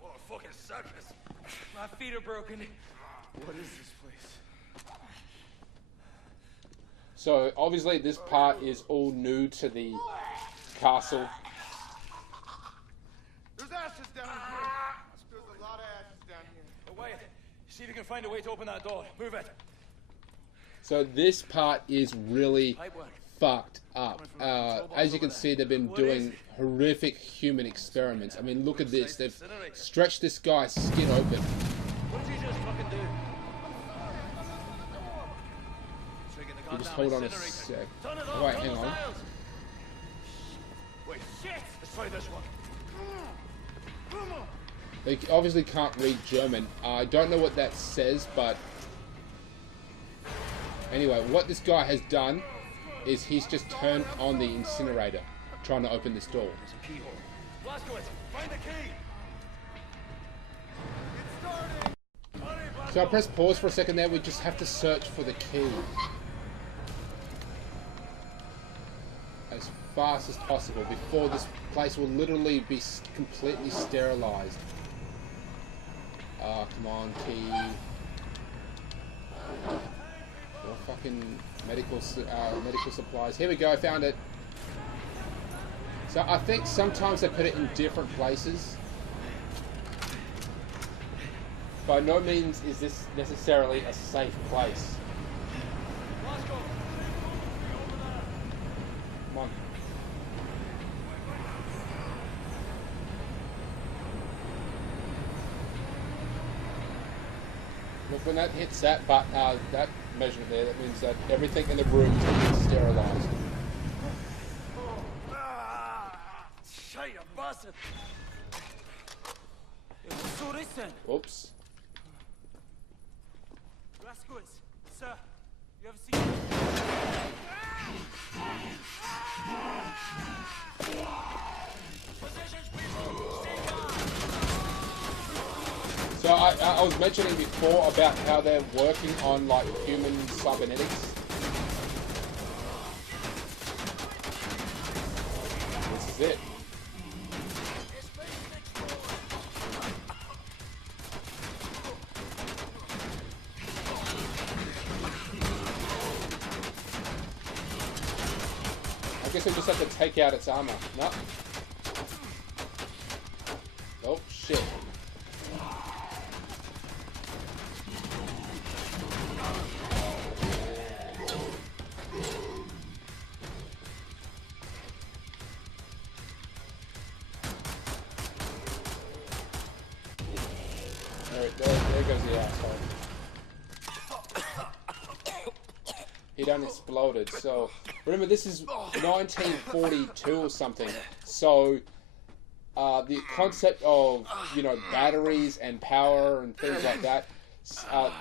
What a fucking circus. My feet are broken. What is this place? So obviously this part is all new to the castle. There's ashes down here. There's a lot of ashes down here. Oh, Wyatt, see if you can find a way to open that door. Move it. So this part is really Pipe work. fucked up. As you can see, they've been doing horrific human experiments. I mean, look at this. They've stretched this guy's skin open. What did you just fucking do? You just hold on a sec. Oh, wait, hang on. Wait, shit! Let's try this one. They obviously can't read German. I don't know what that says, but anyway, what this guy has done is he's just turned on the incinerator, trying to open this door. There's a keyhole. Blazkowicz, find the key! It's starting. So I press pause for a second there. We just have to search for the key as fast as possible before this place will literally be completely sterilized. Come on, key. More fucking medical supplies. Here we go, I found it. So I think sometimes they put it in different places. By no means is this necessarily a safe place. Come on. Look, when that hits that that measurement there, that means that everything in the room is being sterilized. Shit, you bastard! So listen. Oops. Blazkowicz, sir, you ever seen... So I was mentioning before about how they're working on like human cybernetics. This is it. I guess we just have to take out its armor. No. Oh shit. There goes the asshole. He done exploded. So remember, this is 1942 or something. So the concept of, you know, batteries and power and things like that,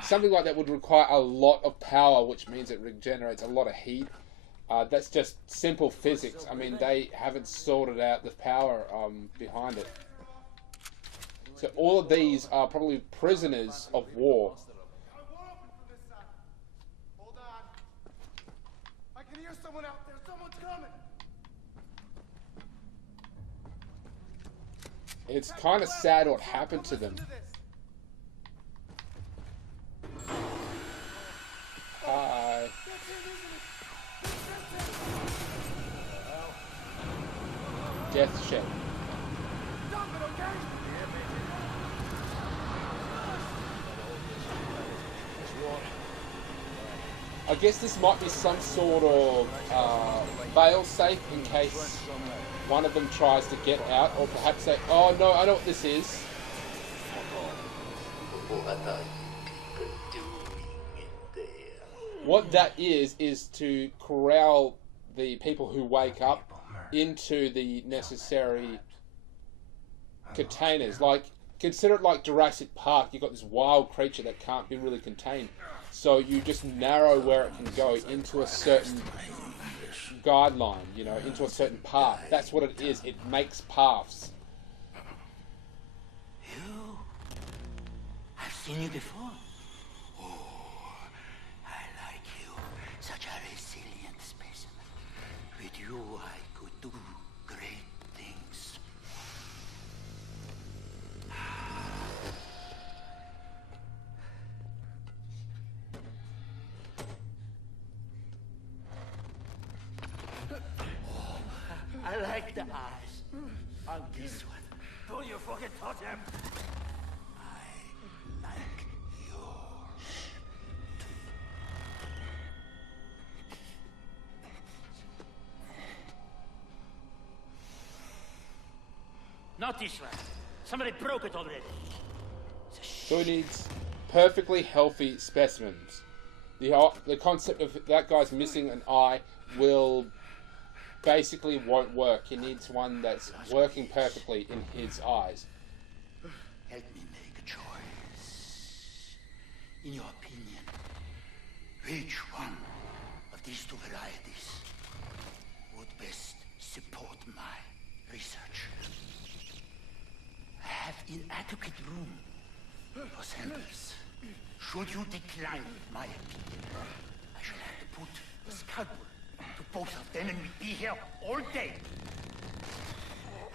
something like that would require a lot of power, which means it regenerates a lot of heat. That's just simple physics. I mean, they haven't sorted out the power behind it. So all of these are probably prisoners of war. Hold on. I can hear someone out there. Someone's coming. It's kind of sad what happened to them. Hi. Death ship. I guess this might be some sort of fail safe in case one of them tries to get out, or perhaps they... Oh no, I know what this is. What that is to corral the people who wake up into the necessary containers. Like, consider it like Jurassic Park. You've got this wild creature that can't be really contained. So you just narrow where it can go into a certain guideline, you know, into a certain path. That's what it is. It makes paths. You? I've seen you before. Oh, I like you. Such a resilient specimen. With you, I could do great things. I like the eyes on this one. Don't you fucking touch him. I like yours. Not this one. Somebody broke it already. So it needs perfectly healthy specimens. The concept of that guy's missing an eye will basically won't work. He needs one that's working perfectly in his eyes. Help me make a choice. In your opinion, which one of these two varieties would best support my research? I have inadequate room for samples. Should you decline my opinion, I shall have to put a scalpel to both of them and we'd be here all day.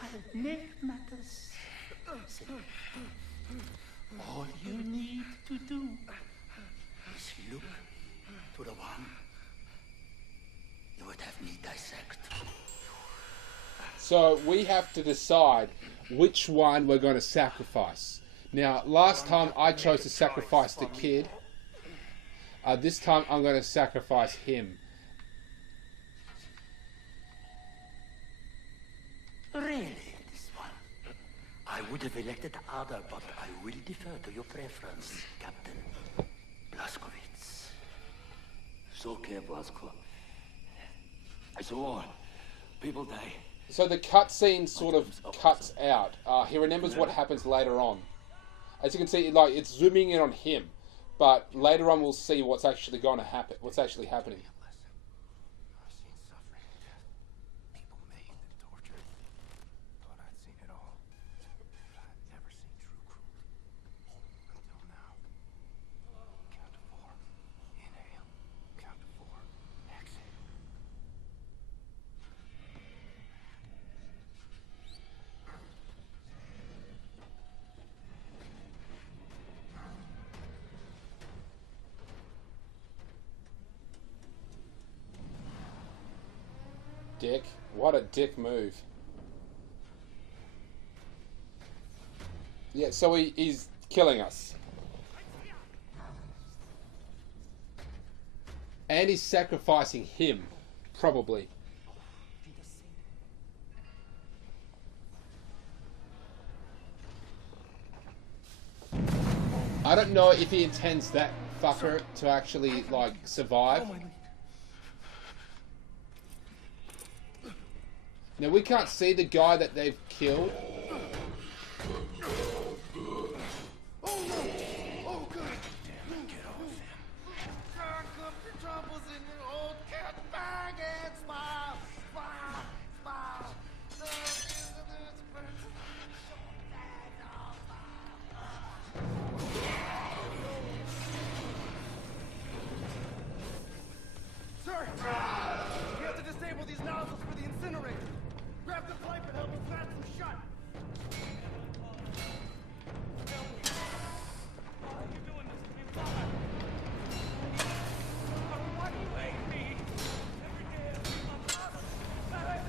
I'll make matters simple. All you need to do is look to the one you would have me dissect. So we have to decide which one we're going to sacrifice. Now, last time I chose to sacrifice the kid. This time I'm going to sacrifice him. Really, this one? I would have elected the other, but I will defer to your preference, Captain Blazkowicz. It's okay, Blazko. I swore. People die. So the cutscene sort of cuts out. He remembers what happens later on. As you can see, like, it's zooming in on him. But later on, we'll see what's actually going to happen. What's actually happening. Listen, I've seen suffering and death. People maimed and tortured. Thought I'd seen it all. But I'd never seen true cruelty. Until now. Count to 4. Inhale. Count to 4. Exhale. Dick. What a dick move. Yeah, so he's killing us. And he's sacrificing him, probably. I don't know if he intends that fucker to actually, like, survive. Now, we can't see the guy that they've killed. Oh, God. Get off him. Turn up your troubles in your old cat bag and smile. Smile. Smile. Sir, we have to disable these nozzles for the incinerator. Grab the pipe and help us snap them shut. Why are you doing this to me? Why do you hate me? Every day I see my father.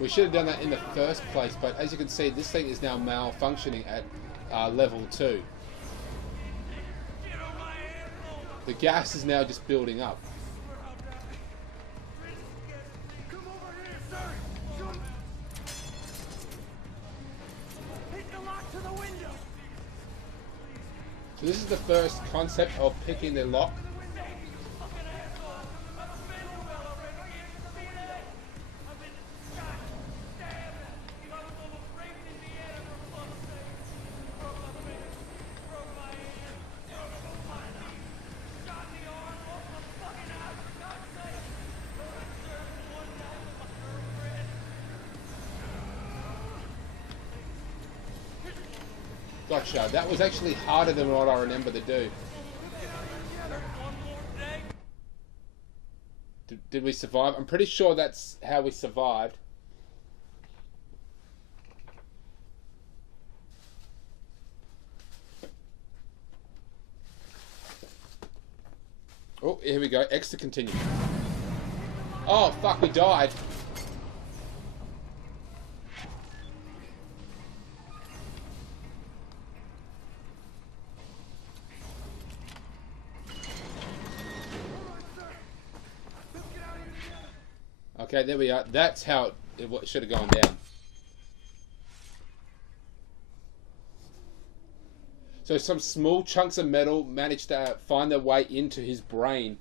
We should have done that in the first place, but as you can see, this thing is now malfunctioning at level 2. The gas is now just building up. Come over here, sir. Shoot. Hit the lock to the window. So this is the first concept of picking the lock. Gotcha. That was actually harder than what I remember to do. Did we survive? I'm pretty sure that's how we survived. Oh, here we go. X to continue. Oh, fuck, we died. Okay, there we are. That's how it should have gone down. So some small chunks of metal managed to find their way into his brain.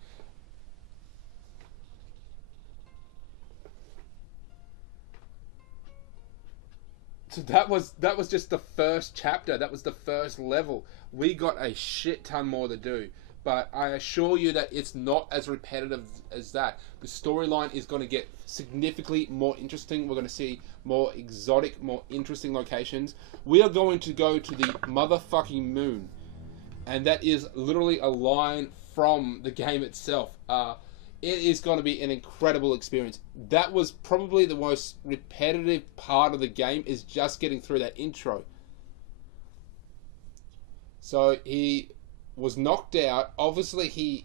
So that was just the first chapter. That was the first level. We got a shit ton more to do. But I assure you that it's not as repetitive as that. The storyline is going to get significantly more interesting. We're going to see more exotic, more interesting locations. We are going to go to the motherfucking moon. And that is literally a line from the game itself. It is going to be an incredible experience. That was probably the most repetitive part of the game, is just getting through that intro. So he was knocked out. Obviously he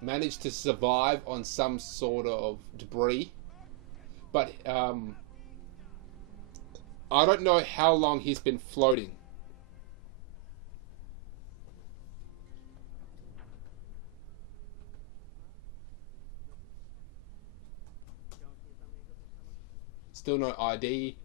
managed to survive on some sort of debris, but I don't know how long he's been floating. Still no ID.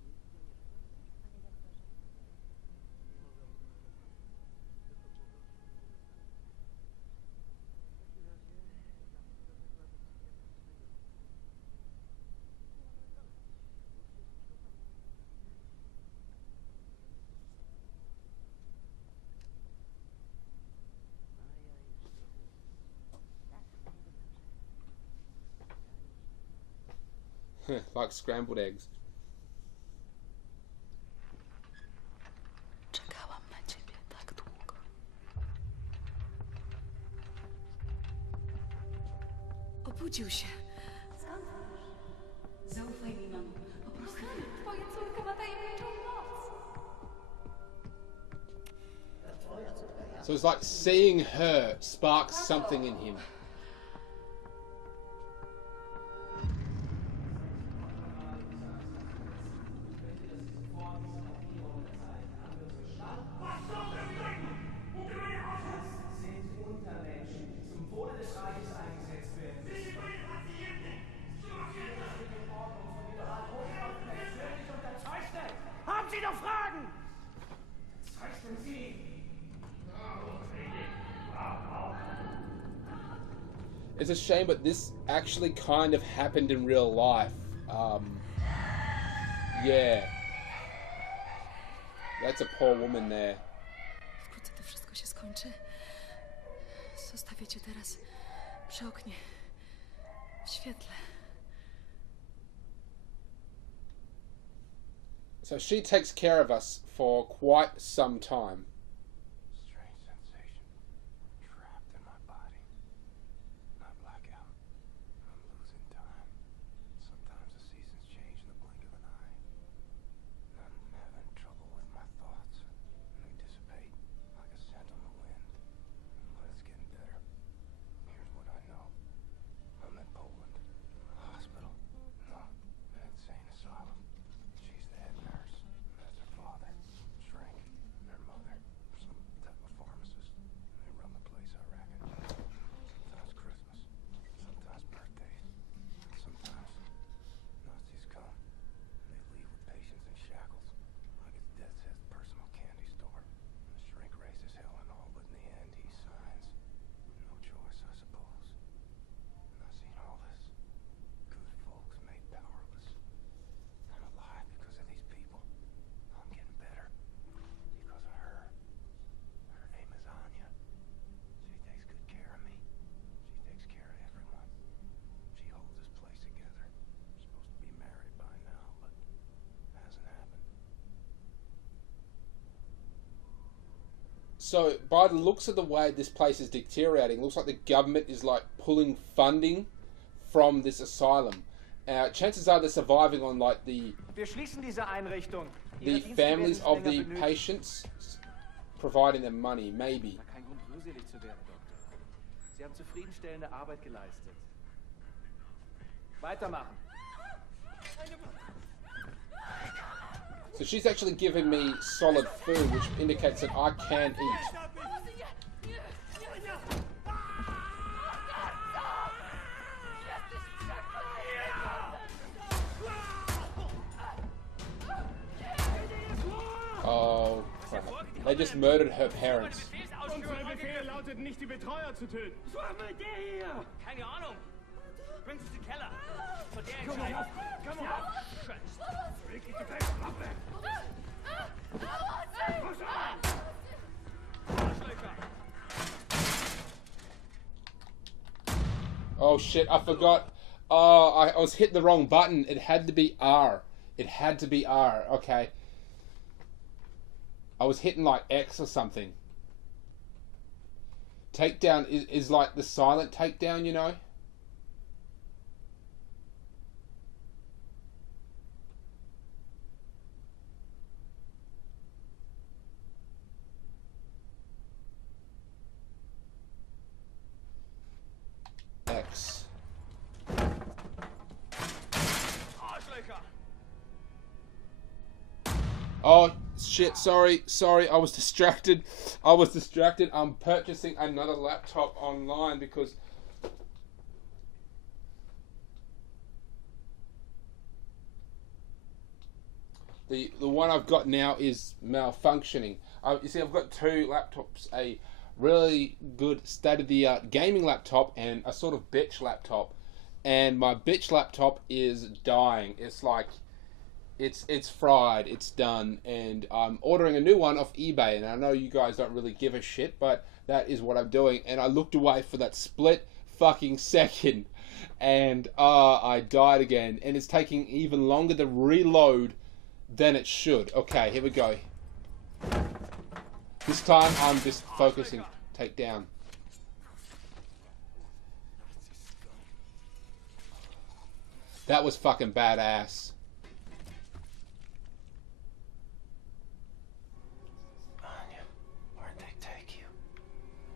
Like scrambled eggs. Czekałam na ciebie tak długo. Obudził się. Zaufaj mi, mamo. Po prostu... Twoja córka ma tajemniczą moc. So it's like seeing her sparks something in him. Haben Sie noch Fragen? Zeichnen Sie! It's a shame, but this actually kind of happened in real life. Yeah. That's a poor woman there. Wkrótce to wszystko się skończy. Zostawię cię teraz przy oknie. W świetle. So she takes care of us for quite some time. Strange sensation. Trapped in my body. I black out. I'm losing time. Sometimes the seasons change in the blink of an eye. I'm having trouble with my thoughts. They dissipate like a scent on the wind. But it's getting better. Here's what I know. I'm in Poland. Hospital. No, an insane asylum. She's the head nurse. That's her father. Shrink. And her mother. Some type of pharmacist. They run the place, I reckon. Sometimes Christmas. Sometimes birthdays. Sometimes Nazis come. And they leave with patients in shackles. Like it's Death's Head's personal candy store. And the shrink raises hell and all, but in the end he signs. No choice, I suppose. And I've seen all this. Good folks made powerless. I'm alive because of these people. I'm getting better. Because of her. Her name is Anya. She takes good care of me. She takes care of everyone. She holds this place together. We're supposed to be married by now, but hasn't happened. So by the looks of the way this place is deteriorating, looks like the government is like pulling funding from this asylum. Chances are they're surviving on like the Wir schließen diese Einrichtung. families of the patients, providing them money, maybe. Kein Grund, gruselig zu werden, Doktor. Sie haben zufriedenstellende Arbeit geleistet. Weitermachen. So she's actually giving me solid food, which indicates that I can eat. Oh, crap. They just murdered her parents. Unsere Befehl lautet nicht, die Betreuer zu töten. Was war mit der hier? Keine Ahnung. Bringt sie zum Keller. Von der Komm mal entscheiden. auf, komm mal auf. Wirklich gefällt, mach weg. Los, Arschlöcher. Oh shit, I forgot. Oh, I was hitting the wrong button. It had to be R. It had to be R. Okay. I was hitting like X or something. Takedown is like the silent takedown, you know? X. Arschlöcher. Oh shit, sorry, I was distracted. I'm purchasing another laptop online because the one I've got now is malfunctioning. You see, I've got two laptops, a really good state-of-the-art gaming laptop and a sort of bitch laptop. And my bitch laptop is dying. It's like it's fried, it's done, and I'm ordering a new one off eBay. And I know you guys don't really give a shit, but that is what I'm doing. And I looked away for that split fucking second, And I died again. And it's taking even longer to reload than it should. Okay, here we go. This time I'm just focusing. Take down. That was fucking badass. Anya, where'd they take you?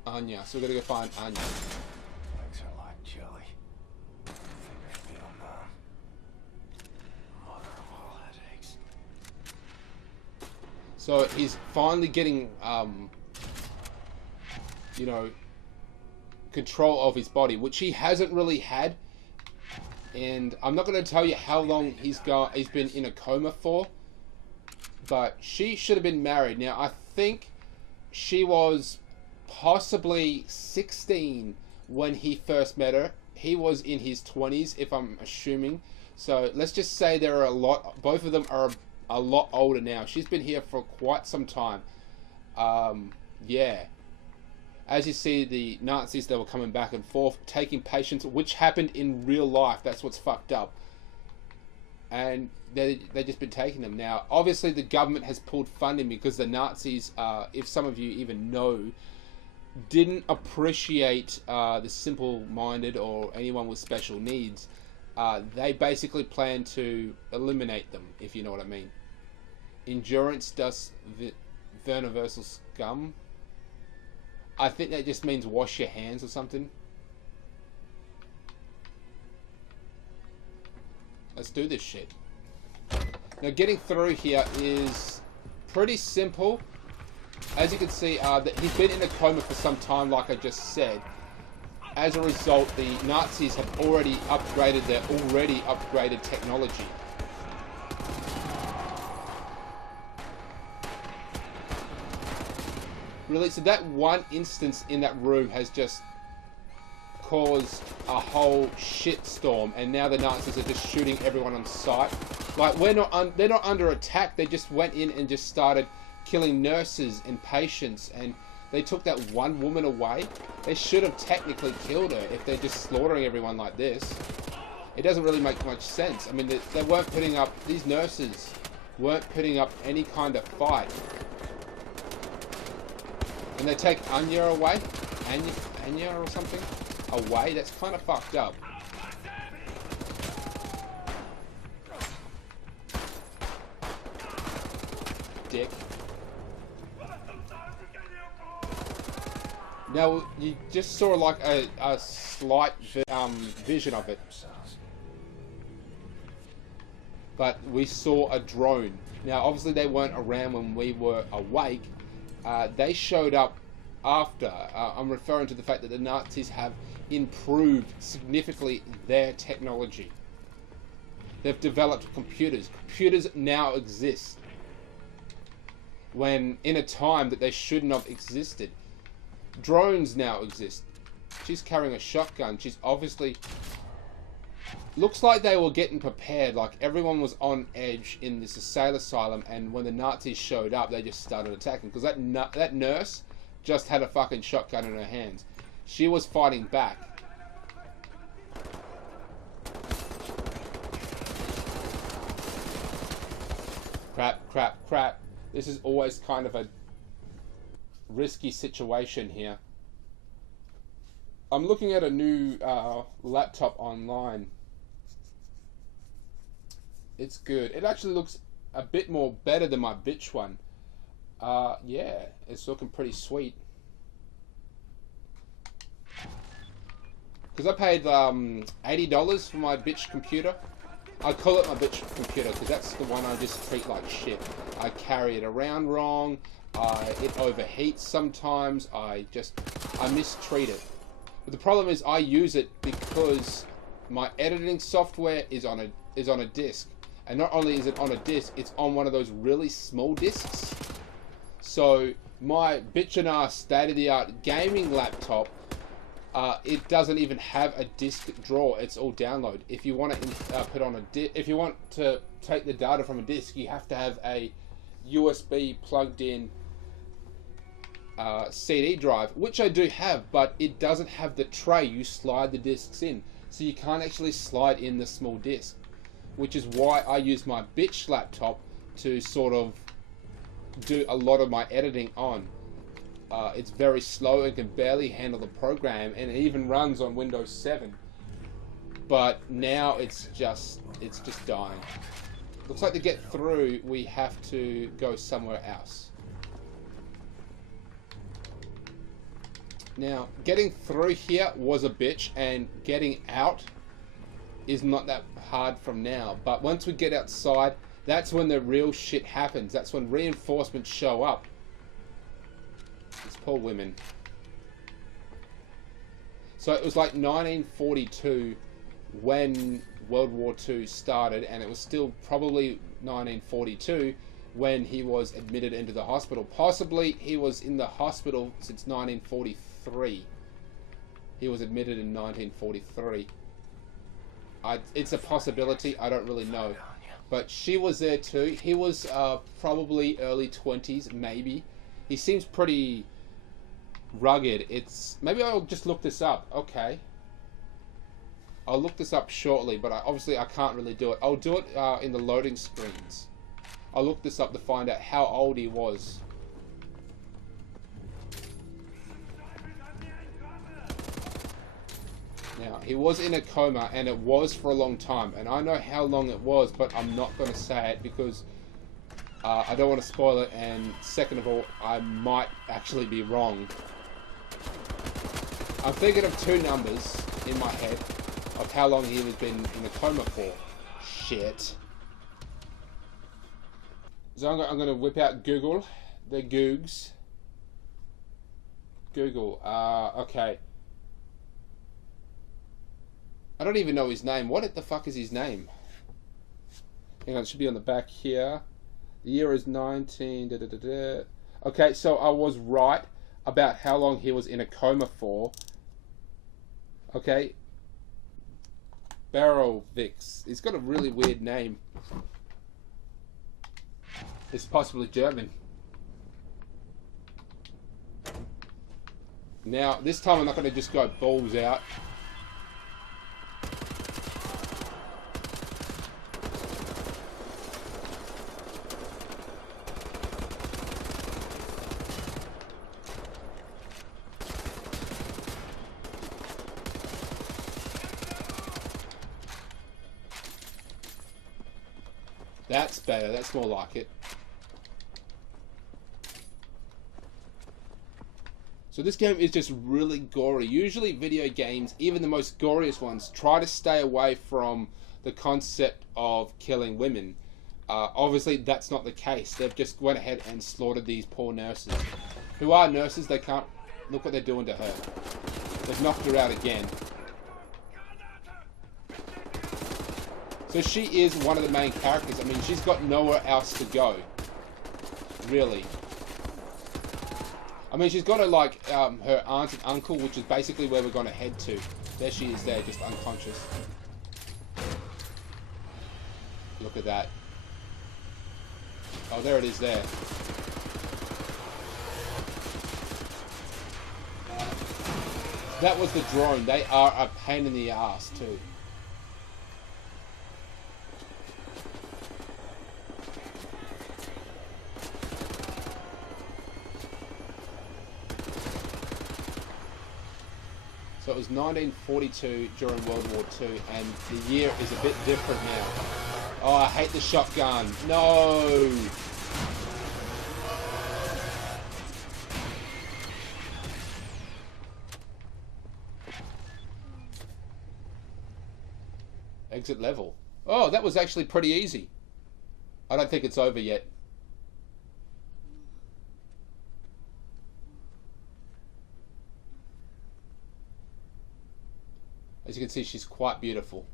Anya. So we're gonna go find Anya. Legs are like jelly. Fingers feel numb. Mother of all headaches. So he's finally getting, you know, control of his body, which he hasn't really had. And I'm not going to tell you how long he's been in a coma for. But she should have been married. Now, I think she was possibly 16 when he first met her. He was in his 20s, if I'm assuming. So let's just say there are both of them are a lot older now. She's been here for quite some time. Yeah. As you see, the Nazis, they were coming back and forth, taking patients, which happened in real life. That's what's fucked up. And they've just been taking them. Now, obviously, the government has pulled funding because the Nazis, if some of you even know, didn't appreciate the simple-minded or anyone with special needs. They basically plan to eliminate them, if you know what I mean. Endurance das universal scum. I think that just means wash your hands or something. Let's do this shit. Now, getting through here is pretty simple. As you can see, he's been in a coma for some time, like I just said. As a result, the Nazis have already upgraded their already upgraded technology. Really, so that one instance in that room has just caused a whole shitstorm, and now the Nazis are just shooting everyone on sight. Like, they're not under attack. They just went in and just started killing nurses and patients, and they took that one woman away. They should have technically killed her if they're just slaughtering everyone like this. It doesn't really make much sense. I mean, they weren't putting up, these nurses weren't putting up any kind of fight. And they take Anya away? Anya or something? Away? That's kind of fucked up. Dick. Now, you just saw like a slight vision of it. But we saw a drone. Now, obviously they weren't around when we were awake. They showed up after. I'm referring to the fact that the Nazis have improved significantly their technology. They've developed computers. Computers now exist when in a time that they shouldn't have existed. Drones now exist. She's carrying a shotgun. She's obviously... Looks like they were getting prepared. Like, everyone was on edge in this asylum, and when the Nazis showed up, they just started attacking. Because that nurse just had a fucking shotgun in her hands. She was fighting back. Crap, crap, crap. This is always kind of a risky situation here. I'm looking at a new laptop online. It's good. It actually looks a bit more better than my bitch one. Yeah, it's looking pretty sweet. Because I paid $80 for my bitch computer. I call it my bitch computer because that's the one I just treat like shit. I carry it around wrong. It overheats sometimes. I mistreat it. But the problem is I use it because my editing software is on a disc. And not only is it on a disc, it's on one of those really small discs. So my bitchin' ass state-of-the-art gaming laptop, it doesn't even have a disc drawer. It's all download. If you want to put on if you want to take the data from a disc, you have to have a USB plugged-in CD drive, which I do have, but it doesn't have the tray you slide the discs in. so you can't actually slide in the small disc, which is why I use my bitch laptop to sort of do a lot of my editing on. It's very slow and can barely handle the program, and it even runs on Windows 7. But now it's just dying. Looks like to get through, we have to go somewhere else. Now, getting through here was a bitch, and getting out is not that hard from now. But once we get outside, that's when the real shit happens. That's when reinforcements show up. These poor women. So it was like 1942 when World War II started, and it was still probably 1942 when he was admitted into the hospital. Possibly he was in the hospital since 1943. He was admitted in 1943. It's a possibility, I don't really know. But she was there too. He was probably early 20s, maybe. He seems pretty rugged. Maybe I'll just look this up. Okay. I'll look this up shortly, but obviously I can't really do it. I'll do it in the loading screens. I'll look this up to find out how old he was. Now, he was in a coma, and it was for a long time. And I know how long it was, but I'm not going to say it because I don't want to spoil it. And second of all, I might actually be wrong. I'm thinking of two numbers in my head of how long he has been in a coma for. Shit. So I'm going to whip out Google. The Googs. Google. Okay. I don't even know his name. What the fuck is his name? Hang on, it should be on the back here. The year is 19... Da, da, da, da. Okay, so I was right about how long he was in a coma for. Okay. Barovix. He's got a really weird name. It's possibly German. Now, this time I'm not going to just go balls out. That's better, that's more like it. So this game is just really gory. Usually video games, even the most goriest ones, try to stay away from the concept of killing women. Obviously that's not the case. They've just went ahead and slaughtered these poor nurses. Who are nurses, they can't... Look what they're doing to her. They've knocked her out again. So she is one of the main characters. I mean, she's got nowhere else to go. Really. I mean, she's got like her aunt and uncle, which is basically where we're going to head to. There she is there, just unconscious. Look at that. Oh, there it is there. That was the drone. They are a pain in the ass too. So it was 1942 during World War II, and the year is a bit different now. Oh, I hate the shotgun. No! Exit level. Oh, that was actually pretty easy. I don't think it's over yet. As you can see, she's quite beautiful.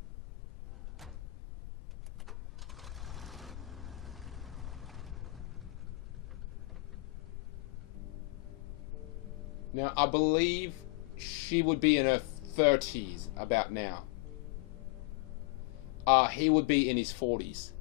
Now, I believe she would be in her 30s about now. He would be in his 40s.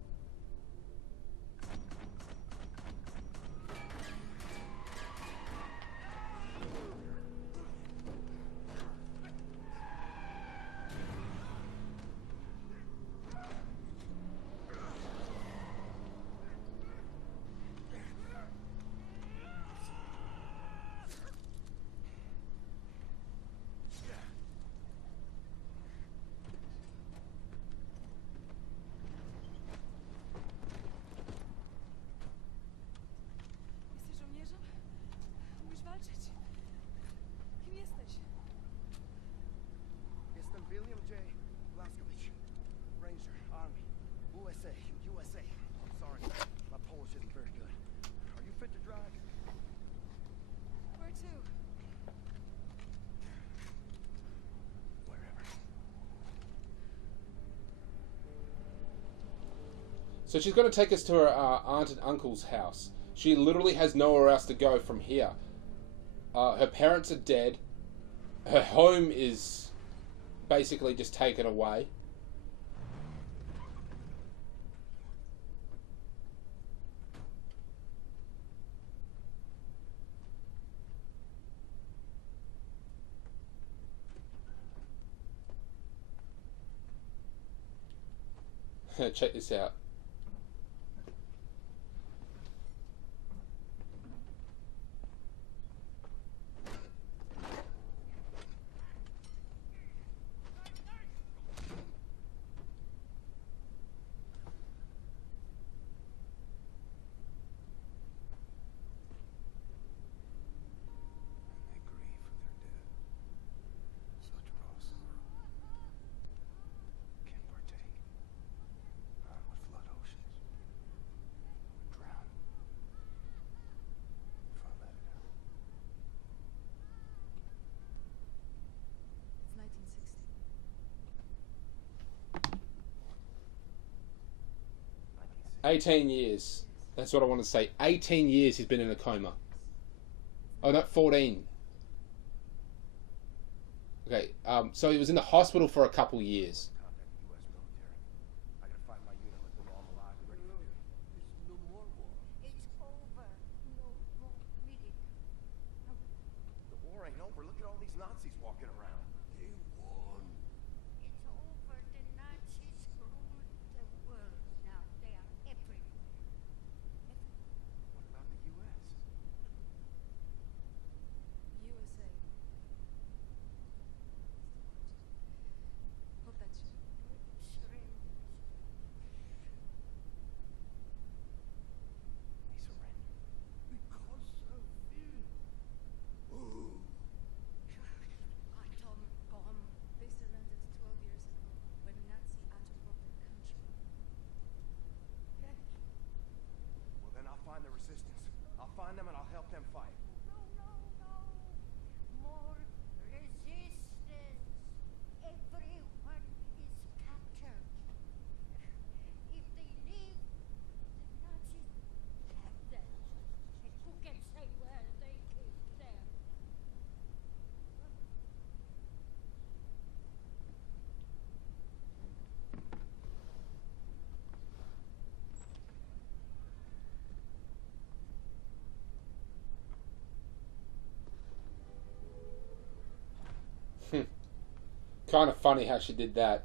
So she's going to take us to her aunt and uncle's house. She literally has nowhere else to go from here. Her parents are dead. Her home is basically just taken away. Check this out. And they grieve for their dead. Such raw sorrow. Can partake. Not would flood oceans. Would drown. If I let it out. It's 1960. 18 years. That's what I want to say. 18 years he's been in a coma. Oh, no, 14. Okay, so he was in the hospital for a couple years. Contact the U.S. military. I gotta find my unit, let them all alive and ready for duty. There's no more war. It's over. No more meeting. The war ain't over. Look at all these Nazis walking around. They won. It's over. The Nazis rule the world now. They are everywhere. What about the U.S.? USA. Hope that's you. Surrender. They surrendered. Because of you. Ooh. Atom bomb. They surrendered 12 years ago when Nazi atom bombed their country. Well, then I'll find the resistance. I'll find them and I'll help them fight. No, no, no. More resistance. Everyone is captured. If they leave, the Nazis have them. And who can say where they keep them? Kind of funny how she did that.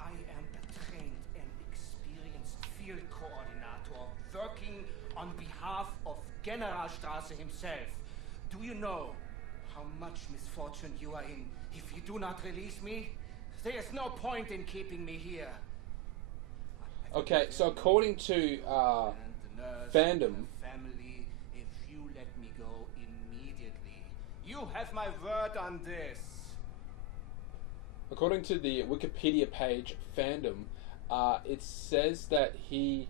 I am a trained and experienced field coordinator working on behalf of Generalstraße himself. Do you know how much misfortune you are in if you do not release me? There is no point in keeping me here. Okay, so according to And the nurse fandom, and the family, if you let me go immediately, you have my word on this. according to the Wikipedia page, fandom, it says that he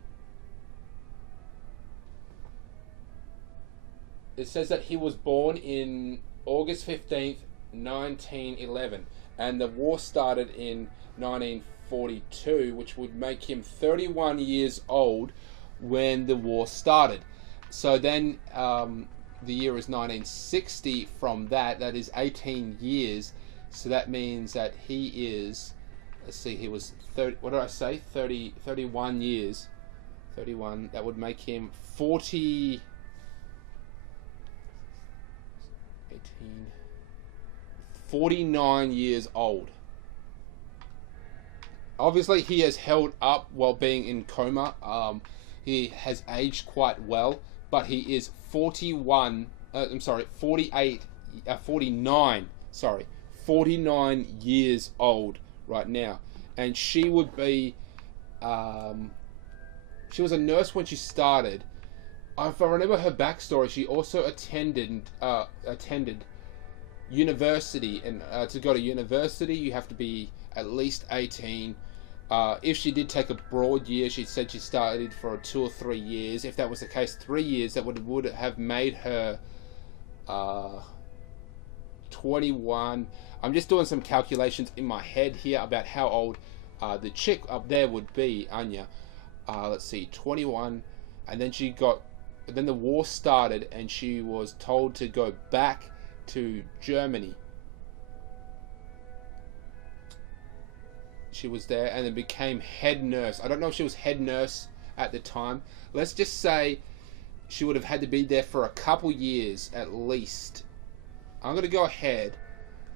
was born in August 15th, 1911, and the war started in 1942, which would make him 31 years old when the war started. So then the year is 1960 from that. That is 18 years. So that means that he is, let's see, he was 30, what did I say? 31 years. 31, that would make him 40, 18, 49 years old. Obviously, he has held up while being in coma. He has aged quite well, but he is 49, 49 years old right now. And she would be, she was a nurse when she started. If I remember her backstory, she also attended university, and to go to university, you have to be at least 18. If she did take a broad year, she said she started for 2 or 3 years. If that was the case, 3 years, that would have made her 21. I'm just doing some calculations in my head here about how old The chick up there would be Anya. Let's see, 21, and then then the war started, and she was told to go back to Germany. She was there and then became head nurse. I don't know if she was head nurse at the time. Let's just say she would have had to be there for a couple years at least. I'm going to go ahead.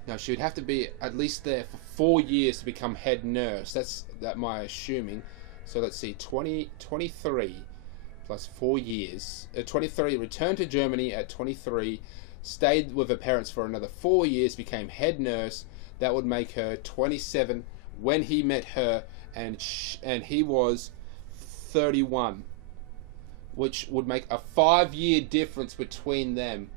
No, she would have to be at least there for 4 years to become head nurse. That's my assuming. So let's see, 23 plus 4 years. 23, returned to Germany at 23, stayed with her parents for another 4 years, became head nurse. That would make her 27 when he met her, and he was 31, which would make a 5-year difference between them.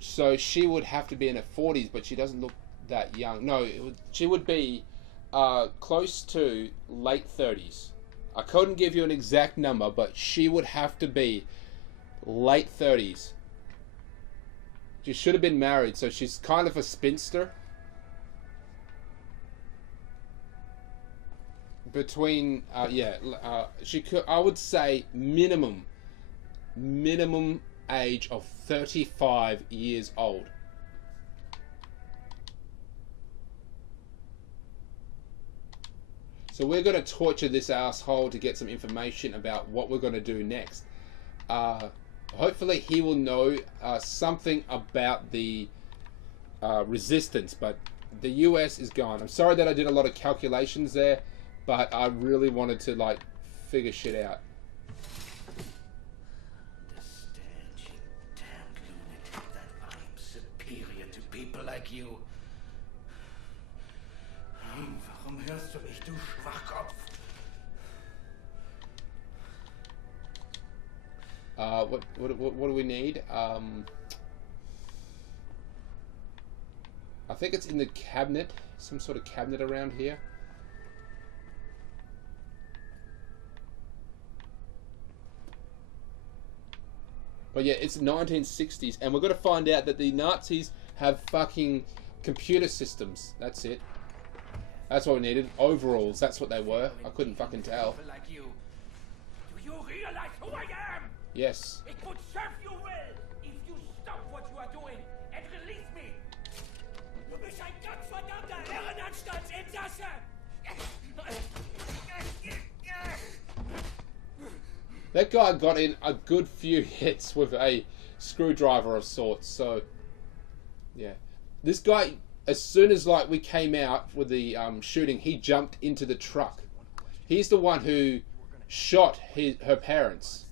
So she would have to be in her 40s, but she doesn't look that young. No, she would be close to late 30s. I couldn't give you an exact number, but she would have to be late 30s. She should have been married, so she's kind of a spinster. Between, she could, I would say, minimum age of 35 years old. So we're going to torture this asshole to get some information about what we're going to do next. Hopefully he will know something about the resistance, but the US is gone. I'm sorry that I did a lot of calculations there, but I really wanted to, like, figure shit out. Understand, you damned lunatic, that I'm superior to people like you. Warum hörst du mich, du Schwachkopf? What do we need? I think it's in the cabinet, some sort of cabinet around here. But yeah, it's 1960s, and we're going to find out that the Nazis have fucking computer systems. That's it. That's what we needed. Overalls, that's what they were. I couldn't fucking tell. Like you. Do you realize who I am? Yes. It would serve you well if you stop what you are doing and release me. Du bist ein ganz verdammter Herrenanstaltsinsasse! That guy got in a good few hits with a screwdriver of sorts, so yeah. This guy, as soon as like we came out with the shooting, he jumped into the truck. He's the one who shot her parents.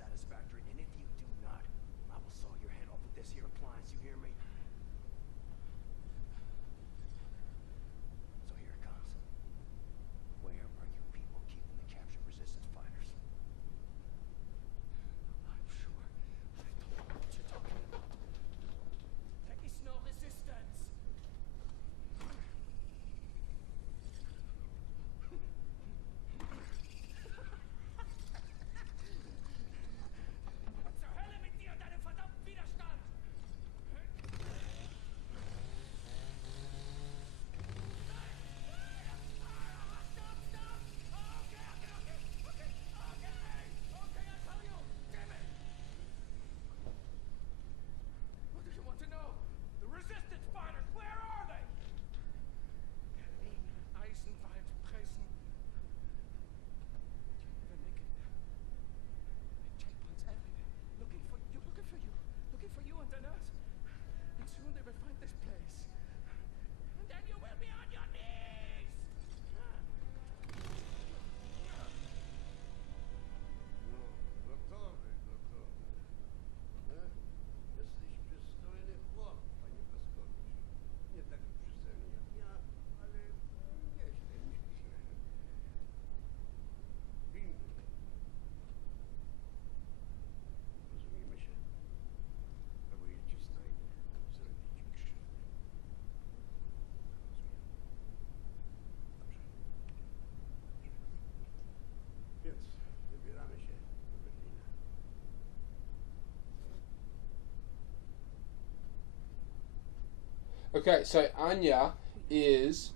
Okay, so Anya is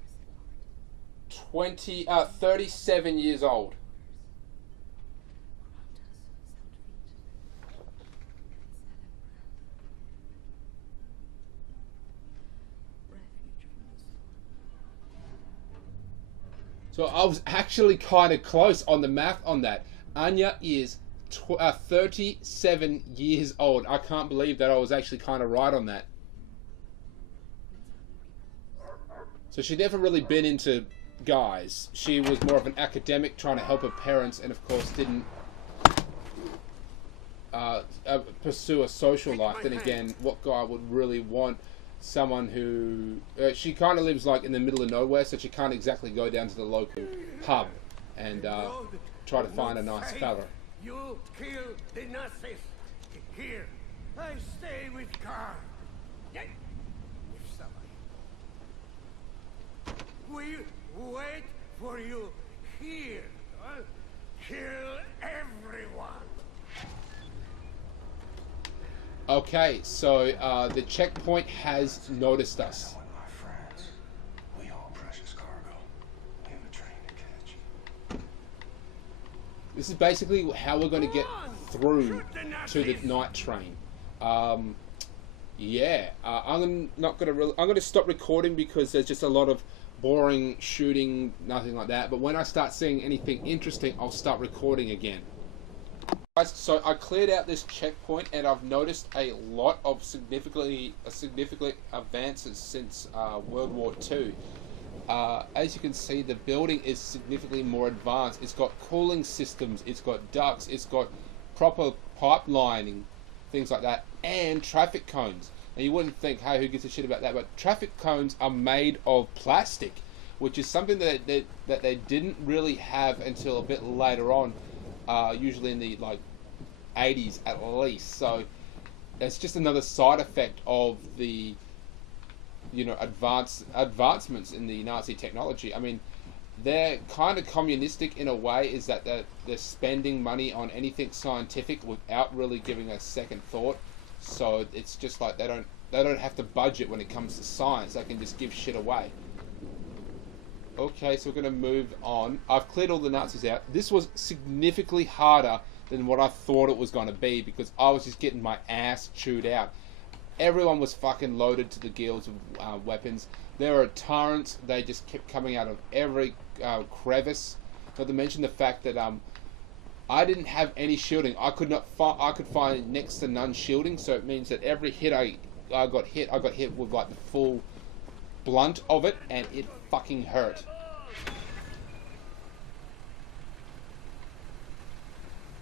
37 years old. So I was actually kind of close on the math on that. Anya is 37 years old. I can't believe that I was actually kind of right on that. So she'd never really been into guys. She was more of an academic trying to help her parents, and of course didn't pursue a social life. Then again, what guy would really want someone who... she kind of lives like in the middle of nowhere, so she can't exactly go down to the local pub and try to find a nice fella. You kill the Nazis. Here, I stay with Carl. We wait for you here. Kill everyone. Okay, so the checkpoint has noticed us. My friends, we haul precious cargo. We have a train to catch. This is basically how we're going to get through to the night train. Yeah, I'm going to stop recording because there's just a lot of boring shooting, nothing like that. But when I start seeing anything interesting, I'll start recording again. Guys, so I cleared out this checkpoint and I've noticed a lot of significant advances since World War II. As you can see, the building is significantly more advanced. It's got cooling systems, it's got ducts, it's got proper pipelining, things like that, and traffic cones. Now you wouldn't think, hey, who gives a shit about that? But traffic cones are made of plastic, which is something that they didn't really have until a bit later on, usually in the like 80s at least. So it's just another side effect of the, you know, advancements in the Nazi technology. I mean, they're kind of communistic in a way, is that they're spending money on anything scientific without really giving a second thought. So it's just like they don't have to budget when it comes to science. They can just give shit away. Okay, so we're going to move on. I've cleared all the Nazis out. This was significantly harder than what I thought it was going to be because I was just getting my ass chewed out. Everyone was fucking loaded to the gills with weapons. There are turrets. They just kept coming out of every crevice. Not to mention the fact that I didn't have any shielding. I could find next to none shielding. So it means that every hit I got hit with like the full blunt of it, and it fucking hurt.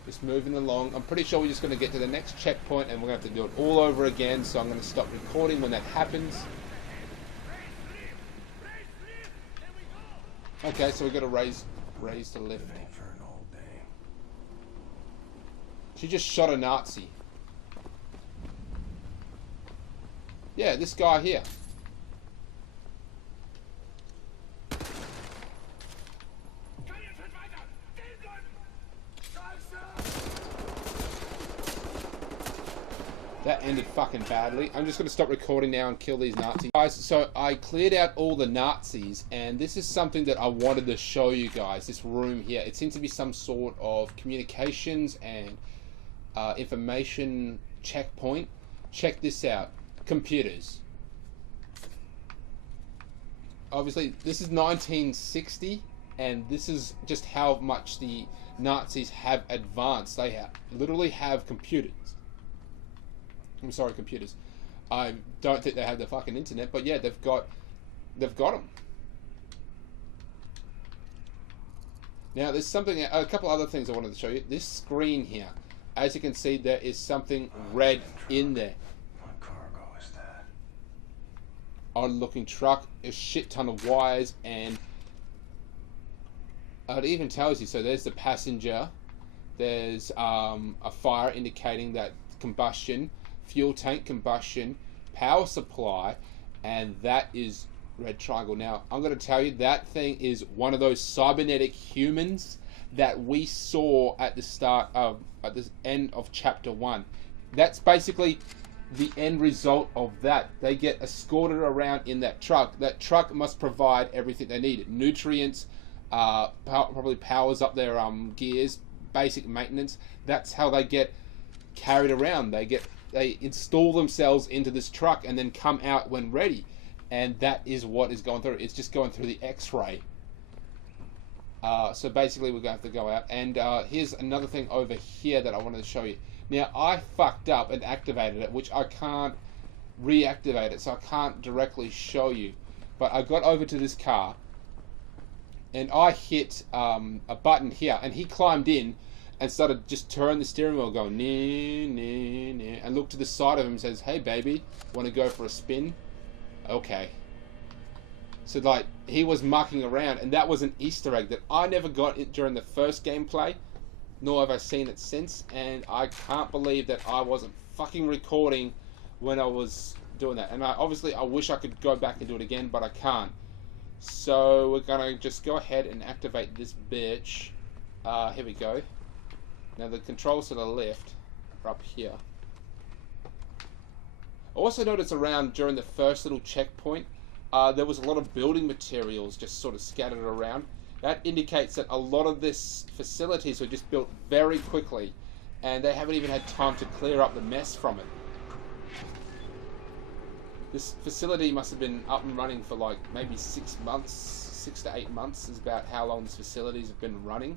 Just moving along. I'm pretty sure we're just going to get to the next checkpoint and we're going to have to do it all over again, so I'm going to stop recording when that happens. Okay, so we've got to raise the lift. She just shot a Nazi. Yeah, this guy here. That ended fucking badly. I'm just going to stop recording now and kill these Nazis. Guys, so I cleared out all the Nazis, and this is something that I wanted to show you guys, this room here. It seems to be some sort of communications and information checkpoint. Check this out. Computers. Obviously, this is 1960, and this is just how much the Nazis have advanced. They literally have computers. I'm sorry, computers. I don't think they have the fucking internet, but yeah, they've got them. Now, there's a couple other things I wanted to show you. This screen here, as you can see, there is something red in there. What cargo is that? Odd-looking truck, a shit ton of wires, and it even tells you. So there's the passenger. There's a fire indicating that combustion. Fuel tank combustion, power supply, and that is red triangle. Now, I'm going to tell you, that thing is one of those cybernetic humans that we saw at the start of, at the end of chapter 1. That's basically the end result of that. They get escorted around in that truck. That truck must provide everything they need. Nutrients, probably powers up their gears, basic maintenance. That's how they get carried around. They install themselves into this truck and then come out when ready. And that is what is going through. It's just going through the X-ray. So basically we're going to have to go out. And here's another thing over here that I wanted to show you. Now, I fucked up and activated it, which I can't reactivate it, so I can't directly show you. But I got over to this car, and I hit a button here, and he climbed in and started just turning the steering wheel, going, nah, nah, nah, and looked to the side of him and says, hey, baby, want to go for a spin? Okay. So, like, he was mucking around, and that was an Easter egg that I never got it during the first gameplay, nor have I seen it since, and I can't believe that I wasn't fucking recording when I was doing that. And obviously I wish I could go back and do it again, but I can't. So we're gonna just go ahead and activate this bitch. Here we go. Now the controls to the left are up here. I also noticed around during the first little checkpoint, there was a lot of building materials just sort of scattered around. That indicates that a lot of this facilities were just built very quickly, and they haven't even had time to clear up the mess from it. This facility must have been up and running for like maybe 6 months, 6 to 8 months is about how long these facilities have been running.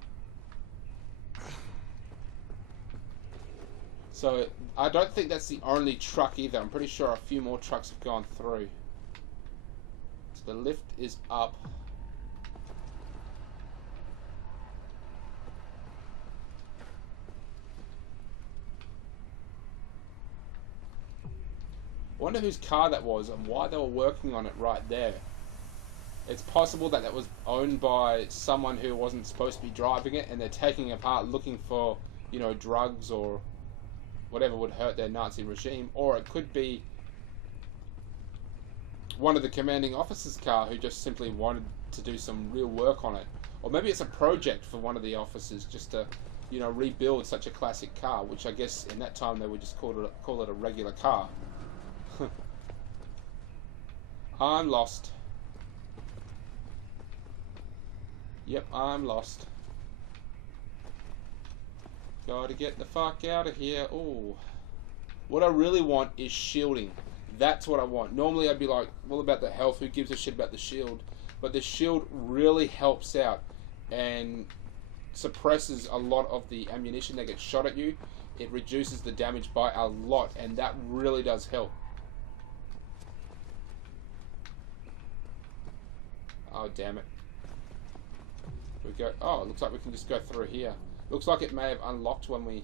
So I don't think that's the only truck either. I'm pretty sure a few more trucks have gone through. So the lift is up. I wonder whose car that was and why they were working on it right there. It's possible that that was owned by someone who wasn't supposed to be driving it, and they're taking it apart looking for, you know, drugs or whatever would hurt their Nazi regime. Or it could be one of the commanding officer's car who just simply wanted to do some real work on it. Or maybe it's a project for one of the officers just to, you know, rebuild such a classic car, which I guess in that time they would just call it a regular car. I'm lost. Yep, I'm lost. Gotta get the fuck out of here. Oh, what I really want is shielding. That's what I want. Normally I'd be like, well, about the health, who gives a shit about the shield? But the shield really helps out and suppresses a lot of the ammunition that gets shot at you. It reduces the damage by a lot, and that really does help. Oh, damn it. We go. Oh, it looks like we can just go through here. Looks like it may have unlocked when we...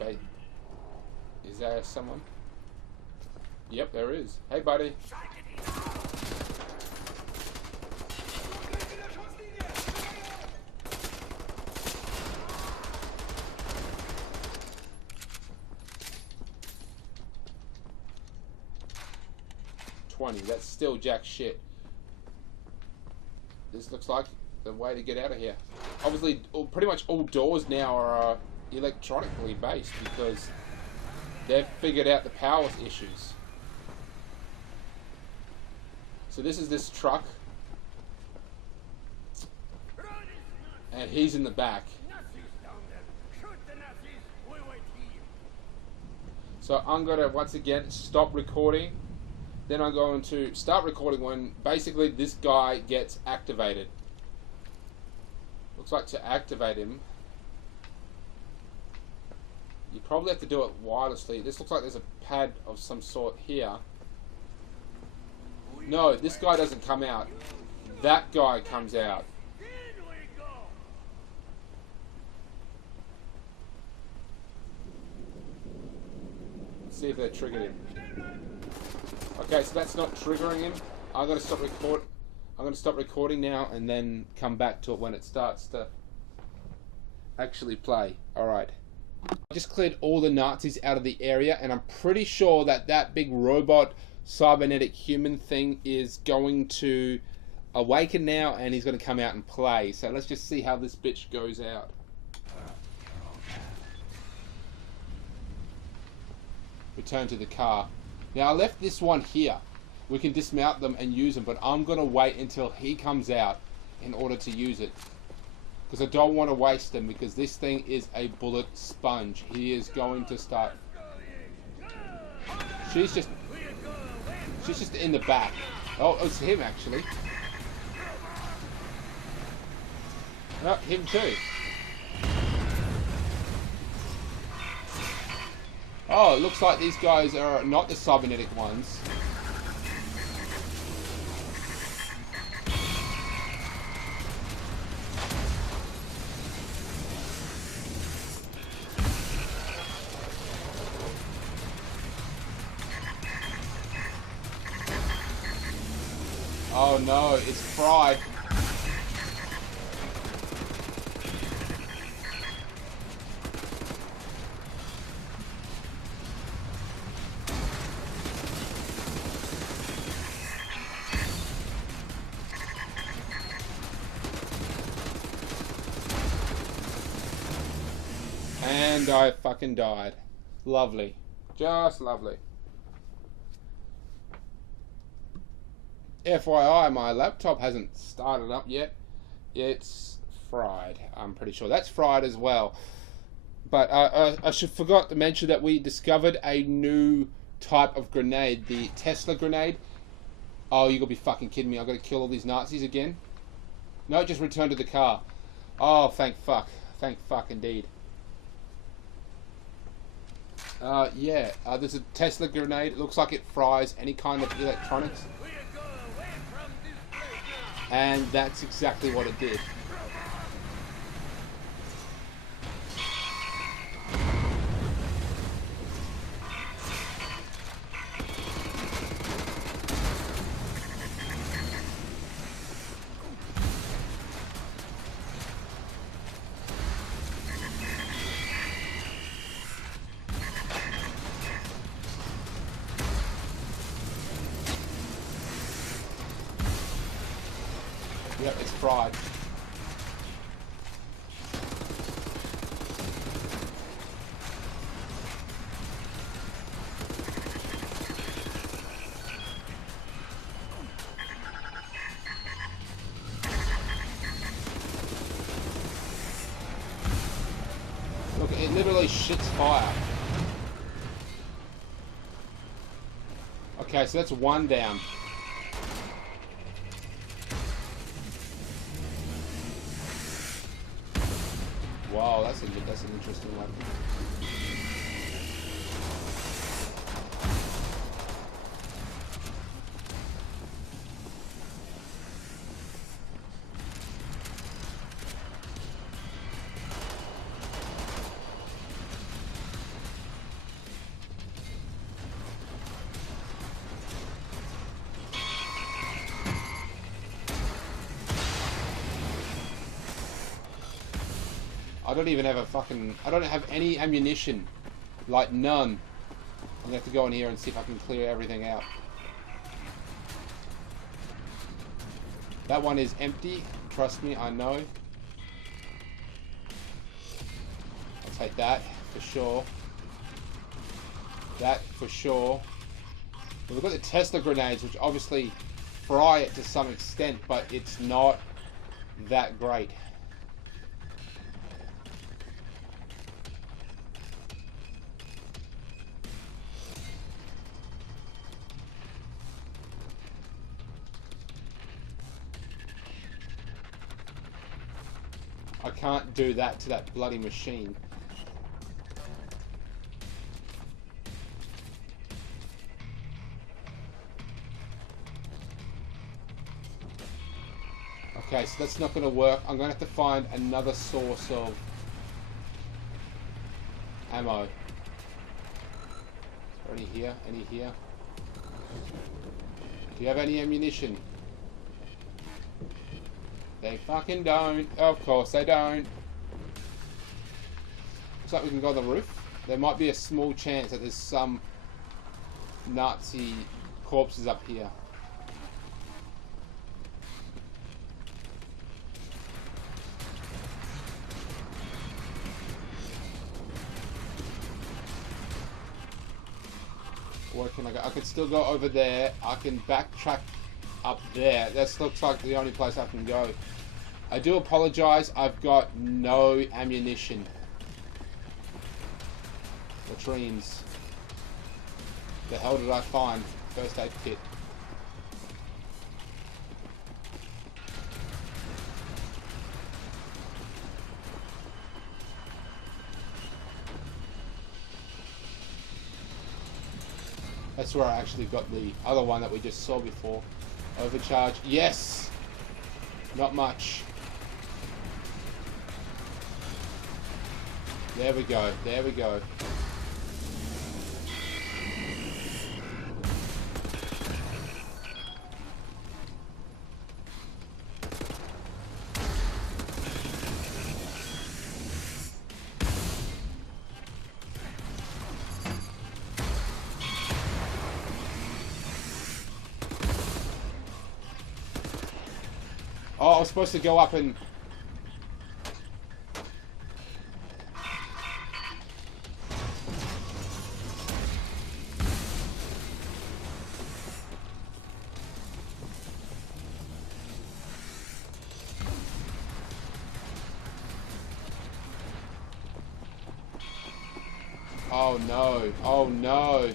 Okay. Is there someone? Yep, there is. Hey, buddy. That's still jack shit. This looks like the way to get out of here. Obviously, pretty much all doors now are electronically based because they've figured out the power issues. So this is this truck, and he's in the back. So I'm gonna once again stop recording. Then I'm going to start recording when basically this guy gets activated. Looks like to activate him, you probably have to do it wirelessly. This looks like there's a pad of some sort here. No, this guy doesn't come out. That guy comes out. Let's see if they triggered him. Okay, so that's not triggering him. I'm going to stop recording now and then come back to it when it starts to actually play. Alright. I just cleared all the Nazis out of the area, and I'm pretty sure that that big robot cybernetic human thing is going to awaken now, and he's going to come out and play. So let's just see how this bitch goes out. return to the car. Now I left this one here. We can dismount them and use them, but I'm going to wait until he comes out in order to use it. Because I don't want to waste them, because this thing is a bullet sponge. He is going to start... She's just in the back. Oh, it's him actually. Oh, him too. Oh, it looks like these guys are not the cybernetic ones. Oh no, it's fried. And I fucking died. Lovely. Just lovely. FYI, my laptop hasn't started up yet. It's fried. I'm pretty sure that's fried as well. But I forgot to mention that we discovered a new type of grenade, the Tesla grenade. Oh, you gotta be fucking kidding me. I've got to kill all these Nazis again? No, just return to the car. Oh, thank fuck. Thank fuck indeed. Yeah, there's a Tesla grenade. It looks like it fries any kind of electronics. And that's exactly what it did. Yep, it's fried. Look, it literally shits fire. Okay, so that's one down. Wow, that's an interesting one. I don't even have a fucking... I don't have any ammunition. Like, none. I'm gonna have to go in here and see if I can clear everything out. That one is empty. Trust me, I know. I'll take that, for sure. That, for sure. We've got the Tesla grenades, which obviously fry it to some extent, but it's not that great. I can't do that to that bloody machine. Okay, so that's not going to work. I'm going to have to find another source of ammo. Is there any here? Any here? Do you have any ammunition? They fucking don't. Of course they don't. Looks like we can go on the roof. There might be a small chance that there's some Nazi corpses up here. Where can I go? I can still go over there. I can backtrack up there. That looks like the only place I can go. I do apologize. I've got no ammunition. Latrines. The hell did I find? First aid kit. That's where I actually got the other one that we just saw before. Overcharge. Yes! Not much. There we go. There we go. Oh, I was supposed to go up and... Oh no. Oh no.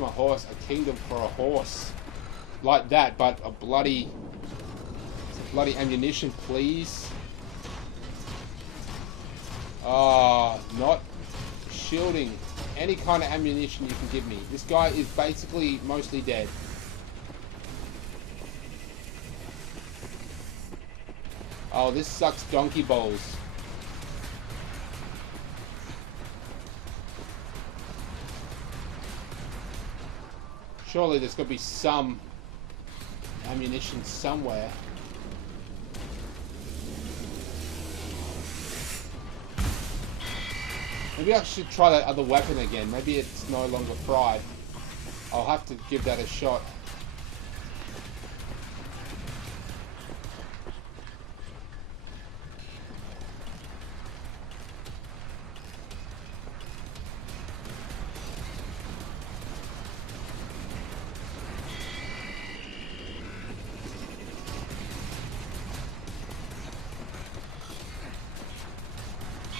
My horse, a kingdom for a horse. Like that, but a bloody ammunition, please. Ah, not shielding. Any kind of ammunition you can give me. This guy is basically mostly dead. Oh, this sucks donkey balls. Surely there's got to be some ammunition somewhere. Maybe I should try that other weapon again. Maybe it's no longer fried. I'll have to give that a shot.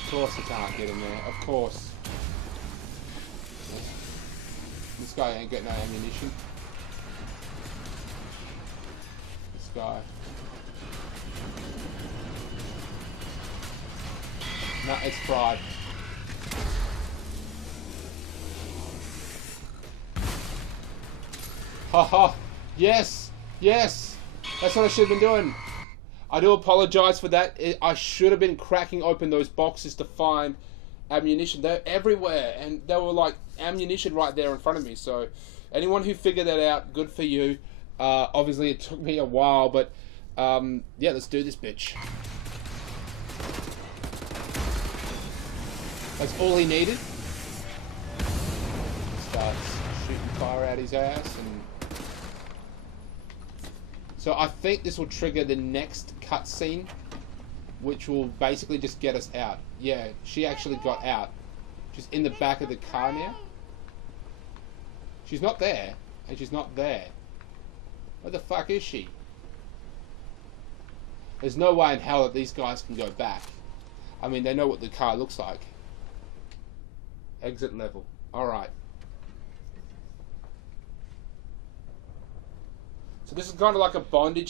Of course I can't get in there, of course. This guy ain't got no ammunition. This guy. No, it's fried. Haha! Yes! Yes! That's what I should have been doing. I do apologize for that. I should have been cracking open those boxes to find ammunition. They're everywhere, and they were like ammunition right there in front of me. So anyone who figured that out, good for you. Obviously it took me a while, but yeah, let's do this bitch. That's all he needed. Starts shooting fire out his ass, and so I think this will trigger the next cutscene, which will basically just get us out. Yeah, she actually got out. She's in the back of the car now. She's not there, and she's not there. Where the fuck is she? There's no way in hell that these guys can go back. I mean, they know what the car looks like. Exit level. Alright. So this is kind of like a bonding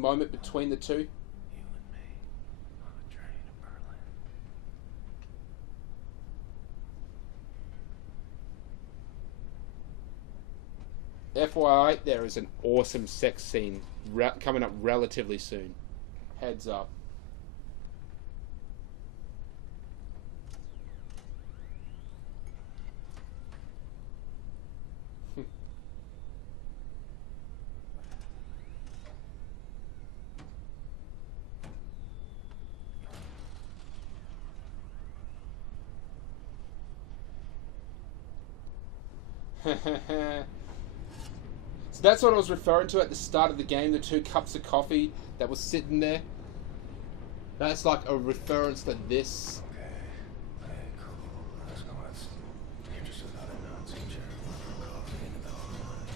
moment between the two. You and me on a train to Berlin. FYI, there is an awesome sex scene coming up relatively soon. Heads up. So that's what I was referring to at the start of the game, the 2 cups of coffee that was sitting there. That's like a reference to this. Okay. Okay, cool. Let's go. You're just another Nazi chair for coffee in the middle of the night.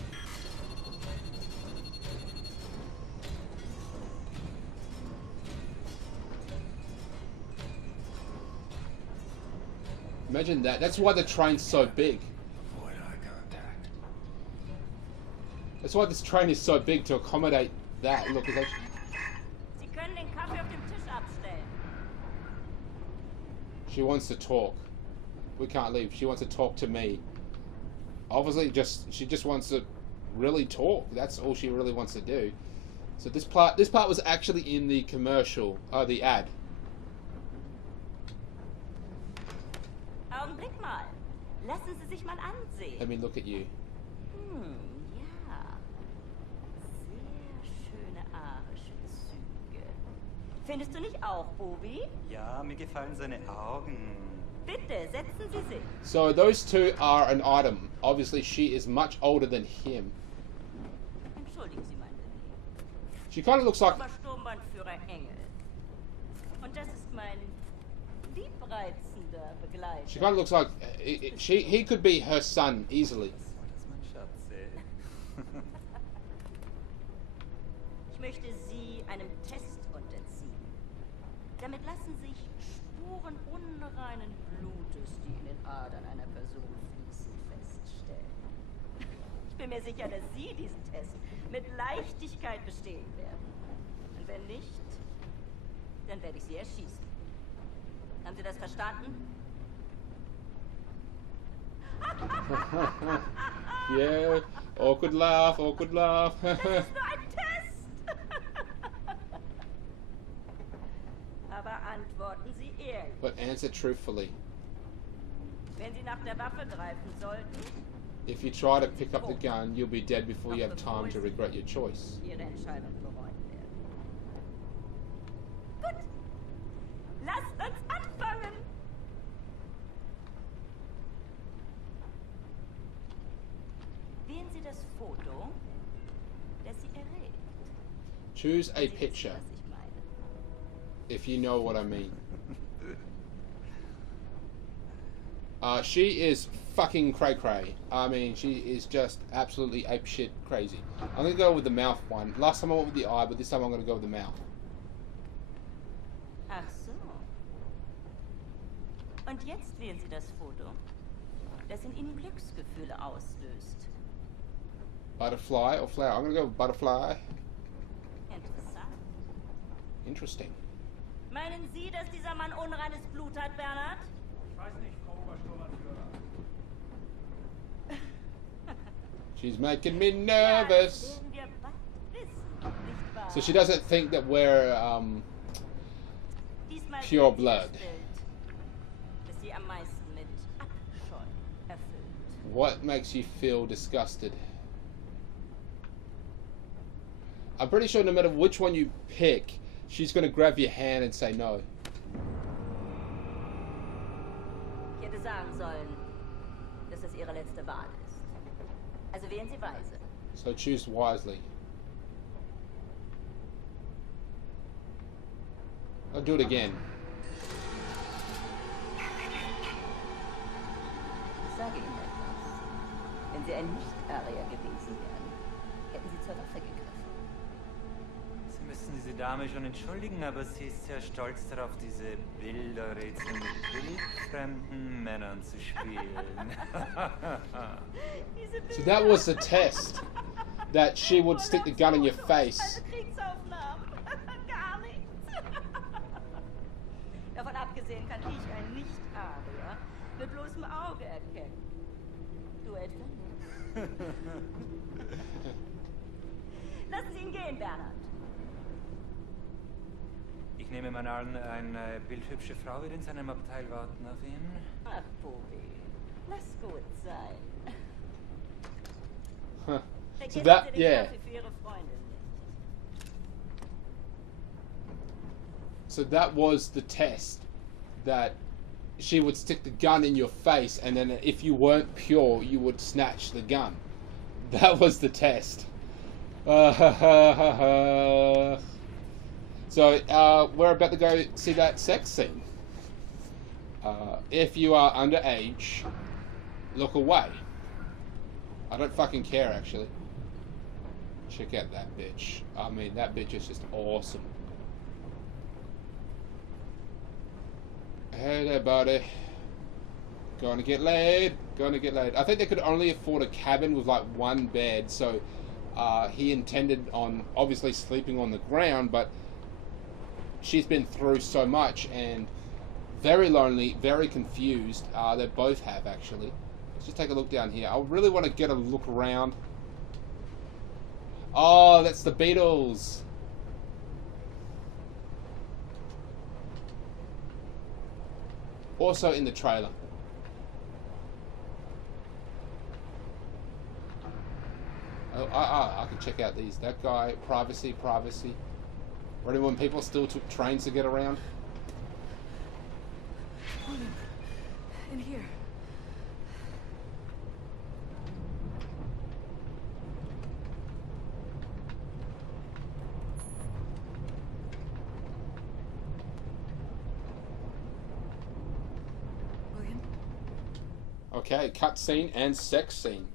Imagine that. That's why the train's so big. Avoid eye contact. That's why this train is so big, to accommodate that. Look, it's actually... Sie können den Kaffee auf dem Tisch abstellen. She wants to talk. We can't leave. She wants to talk to me. Obviously, she just wants to really talk. That's all she really wants to do. So this part was actually in the commercial, the ad. Augenblick mal. Lassen Sie sich mal ansehen. Let me look at you. Ja. Sehr schöne arische Züge. Findest du nicht auch, Bobby? Ja, mir gefallen seine Augen. Bitte, setzen Sie sich. So those 2 are an item. Obviously, she is much older than him. Entschuldigen Sie mein Benehmen. She kind of looks like... Obersturmbannführer Engel. Und das ist mein liebreizender Begleiter. She kind of looks like... he could be her son, easily. Das ist mein Schatz, Ich möchte Sie einem Test unterziehen. Damit lassen sich Spuren unreinen Blutes, die in den Adern einer Person fließen, feststellen. Ich bin mir sicher, dass Sie diesen Test mit Leichtigkeit bestehen werden. Und wenn nicht, dann werde ich Sie erschießen. Haben Sie das verstanden? Yeah, awkward laugh, awkward laugh. Das ist nur ein Test! Aber antworten Sie ehrlich. But answer truthfully. Wenn Sie nach der Waffe greifen sollten, If you try to pick up the gun, you'll be dead before you have time to regret your choice. Ihre Entscheidung bereuen werden. Gut, lasst uns anfangen! Wählen Sie das Foto, das Sie erregt. Choose a Sie wissen, picture, was ich meine. if you know what I mean. She is fucking cray-cray. I mean, she is just absolutely apeshit crazy. I'm gonna go with the mouth one. Last time I went with the eye, but this time I'm gonna go with the mouth. Ach so. Und jetzt wählen Sie das Foto, das in Ihnen Glücksgefühle auslöst. Butterfly or flower? I'm gonna go with butterfly. Interessant. Interesting. Meinen Sie, dass dieser Mann unreines Blut hat, Bernhard? Ich weiß nicht, Frau Obersturmbannführer. She's making me nervous. Ja, das werden wir bald wissen, nicht wahr? So she doesn't think that we're Diesmal pure wählen Sie blood. das Bild, das Sie am meisten mit Abscheu erfüllt. What makes you feel disgusted? I'm pretty sure no matter which one you pick, she's gonna grab your hand and say no. Ich hätte sagen sollen, dass das Ihre letzte Wahl ist. Also wählen Sie weise. So choose wisely. I'll do it again. Ich sage Ihnen etwas. Wenn Sie ein Nicht-Arier gewesen wären, hätten Sie zur Waffe gegriffen. Sie müssen diese Dame schon entschuldigen, aber sie ist sehr stolz darauf, diese Bilderrätsel mit wildfremden Männern zu spielen. So that was the test. That she would stick the gun in your face. Kriegsaufnahmen. Gar nichts. Davon abgesehen kann ich ein Nicht-Arier mit bloßem Auge erkennen. Du etwa nicht? Lassen Sie ihn gehen, Bernhard. Ich nehme mal an, eine bildhübsche Frau wird in seinem Abteil warten auf ihn. Ach, Bobby, lass gut sein. Huh. Vergessen So that, Sie den yeah. Kaffee für Ihre Freundin nicht. So that was the test. That she would stick the gun in your face, and then if you weren't pure, you would snatch the gun. That was the test. So we're about to go see that sex scene. If you are underage, look away. I don't fucking care, actually. Check out that bitch. I mean, that bitch is just awesome. Hey there, buddy. Going to get laid. Going to get laid. I think they could only afford a cabin with like one bed, so he intended on obviously sleeping on the ground, but she's been through so much and very lonely, very confused. They both have, actually. Let's just take a look down here. I really want to get a look around. Oh, that's the Beatles. Also in the trailer. Oh, I can check out these. That guy, privacy, privacy. Remember when people still took trains to get around? William, in here. William? Okay, cutscene and sex scene.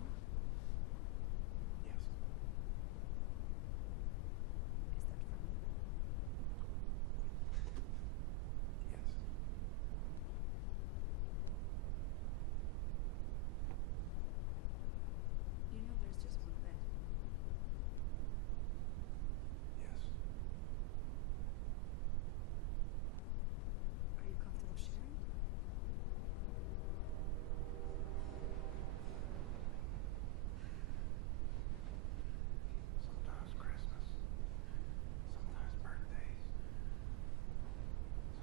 You know there's just one bed. Yes. Are you comfortable sharing? Sometimes Christmas. Sometimes birthdays.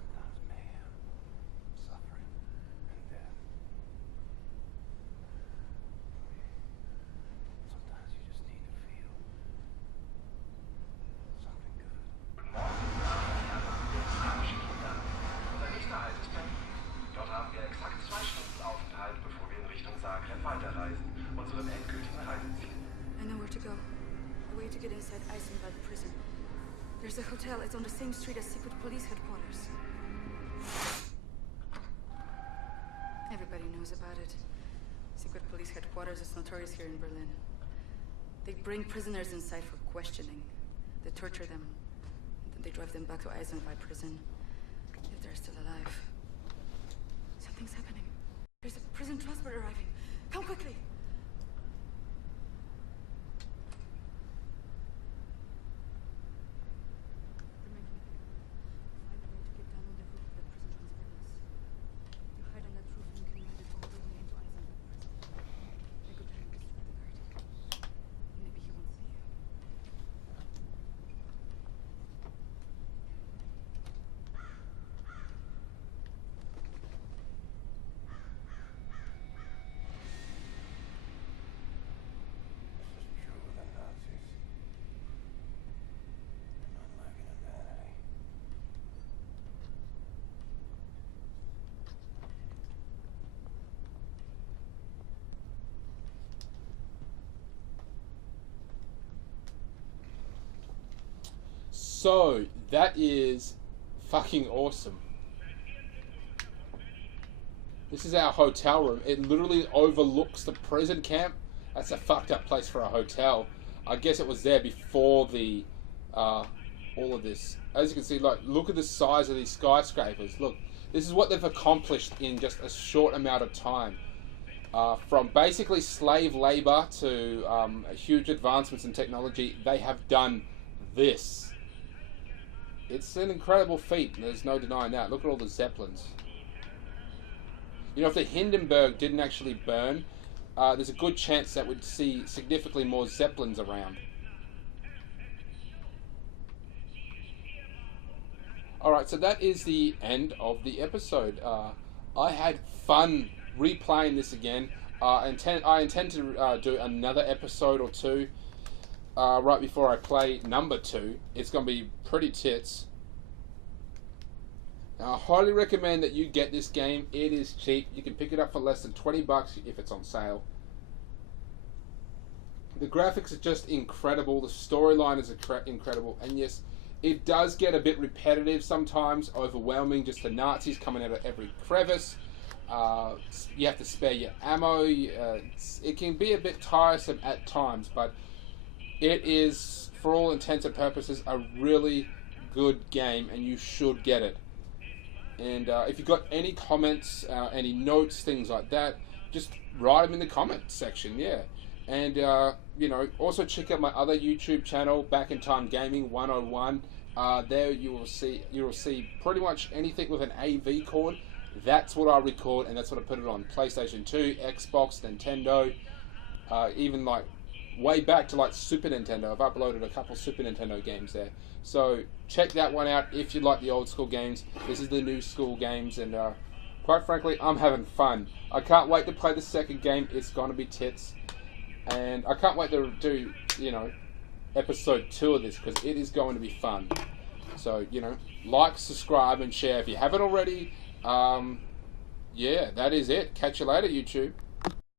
Sometimes mayhem, suffering, and death. Sometimes you just need to feel something good. Unser nächster Halt ist Berlin. Dort haben wir exakt 2 Stunden Aufenthalt, bevor wir in Richtung Zagreb weiterreisen, unserem endgültigen Reiseziel. I know where to go. A way to get inside Eisenwald prison. There's a hotel. It's on the same street as secret police headquarters. Everybody knows about it. Secret police headquarters is notorious here in Berlin. They bring prisoners inside for questioning. They torture them. And then they drive them back to Eisenwald prison. If they're still alive. Something's happening. There's a prison transport arriving. Come quickly! They're making it bigger. Find a way to get down on the roof of the prison transport is. You hide on that roof and you can ride it all the way into Eisenberg prison. I go there and distract the guard. Maybe he won't see you. This is true of the Nazis. They're not lacking in vanity. So, that is fucking awesome. This is our hotel room. It literally overlooks the prison camp. That's a fucked up place for a hotel. I guess it was there before the all of this. As you can see, like, look at the size of these skyscrapers. Look, this is what they've accomplished in just a short amount of time. From basically slave labor to huge advancements in technology, they have done this. It's an incredible feat. There's no denying that. Look at all the Zeppelins. You know, if the Hindenburg didn't actually burn, there's a good chance that we'd see significantly more Zeppelins around. Alright, so that is the end of the episode. I had fun replaying this again. I intend to do another episode or two right before I play number 2. It's going to be pretty tits. Now, I highly recommend that you get this game. It is cheap. You can pick it up for less than $20 if it's on sale. The graphics are just incredible. The storyline is incredible. And yes, it does get a bit repetitive sometimes, overwhelming, just the Nazis coming out of every crevice. You have to spare your ammo. It can be a bit tiresome at times, but it is, for all intents and purposes, a really good game, and you should get it. And if you've got any comments, any notes, things like that, just write them in the comments section, yeah. And, you know, also check out my other YouTube channel, Back in Time Gaming 101. There you will see pretty much anything with an AV cord. That's what I record, and that's what I put it on. PlayStation 2, Xbox, Nintendo, even like way back to like Super Nintendo. I've uploaded a couple Super Nintendo games there. So check that one out if you like the old school games. This is the new school games, and quite frankly, I'm having fun. I can't wait to play the second game. It's going to be tits. And I can't wait to do, you know, episode 2 of this, because it is going to be fun. So, you know, like, subscribe, and share if you haven't already. Yeah, that is it. Catch you later, YouTube.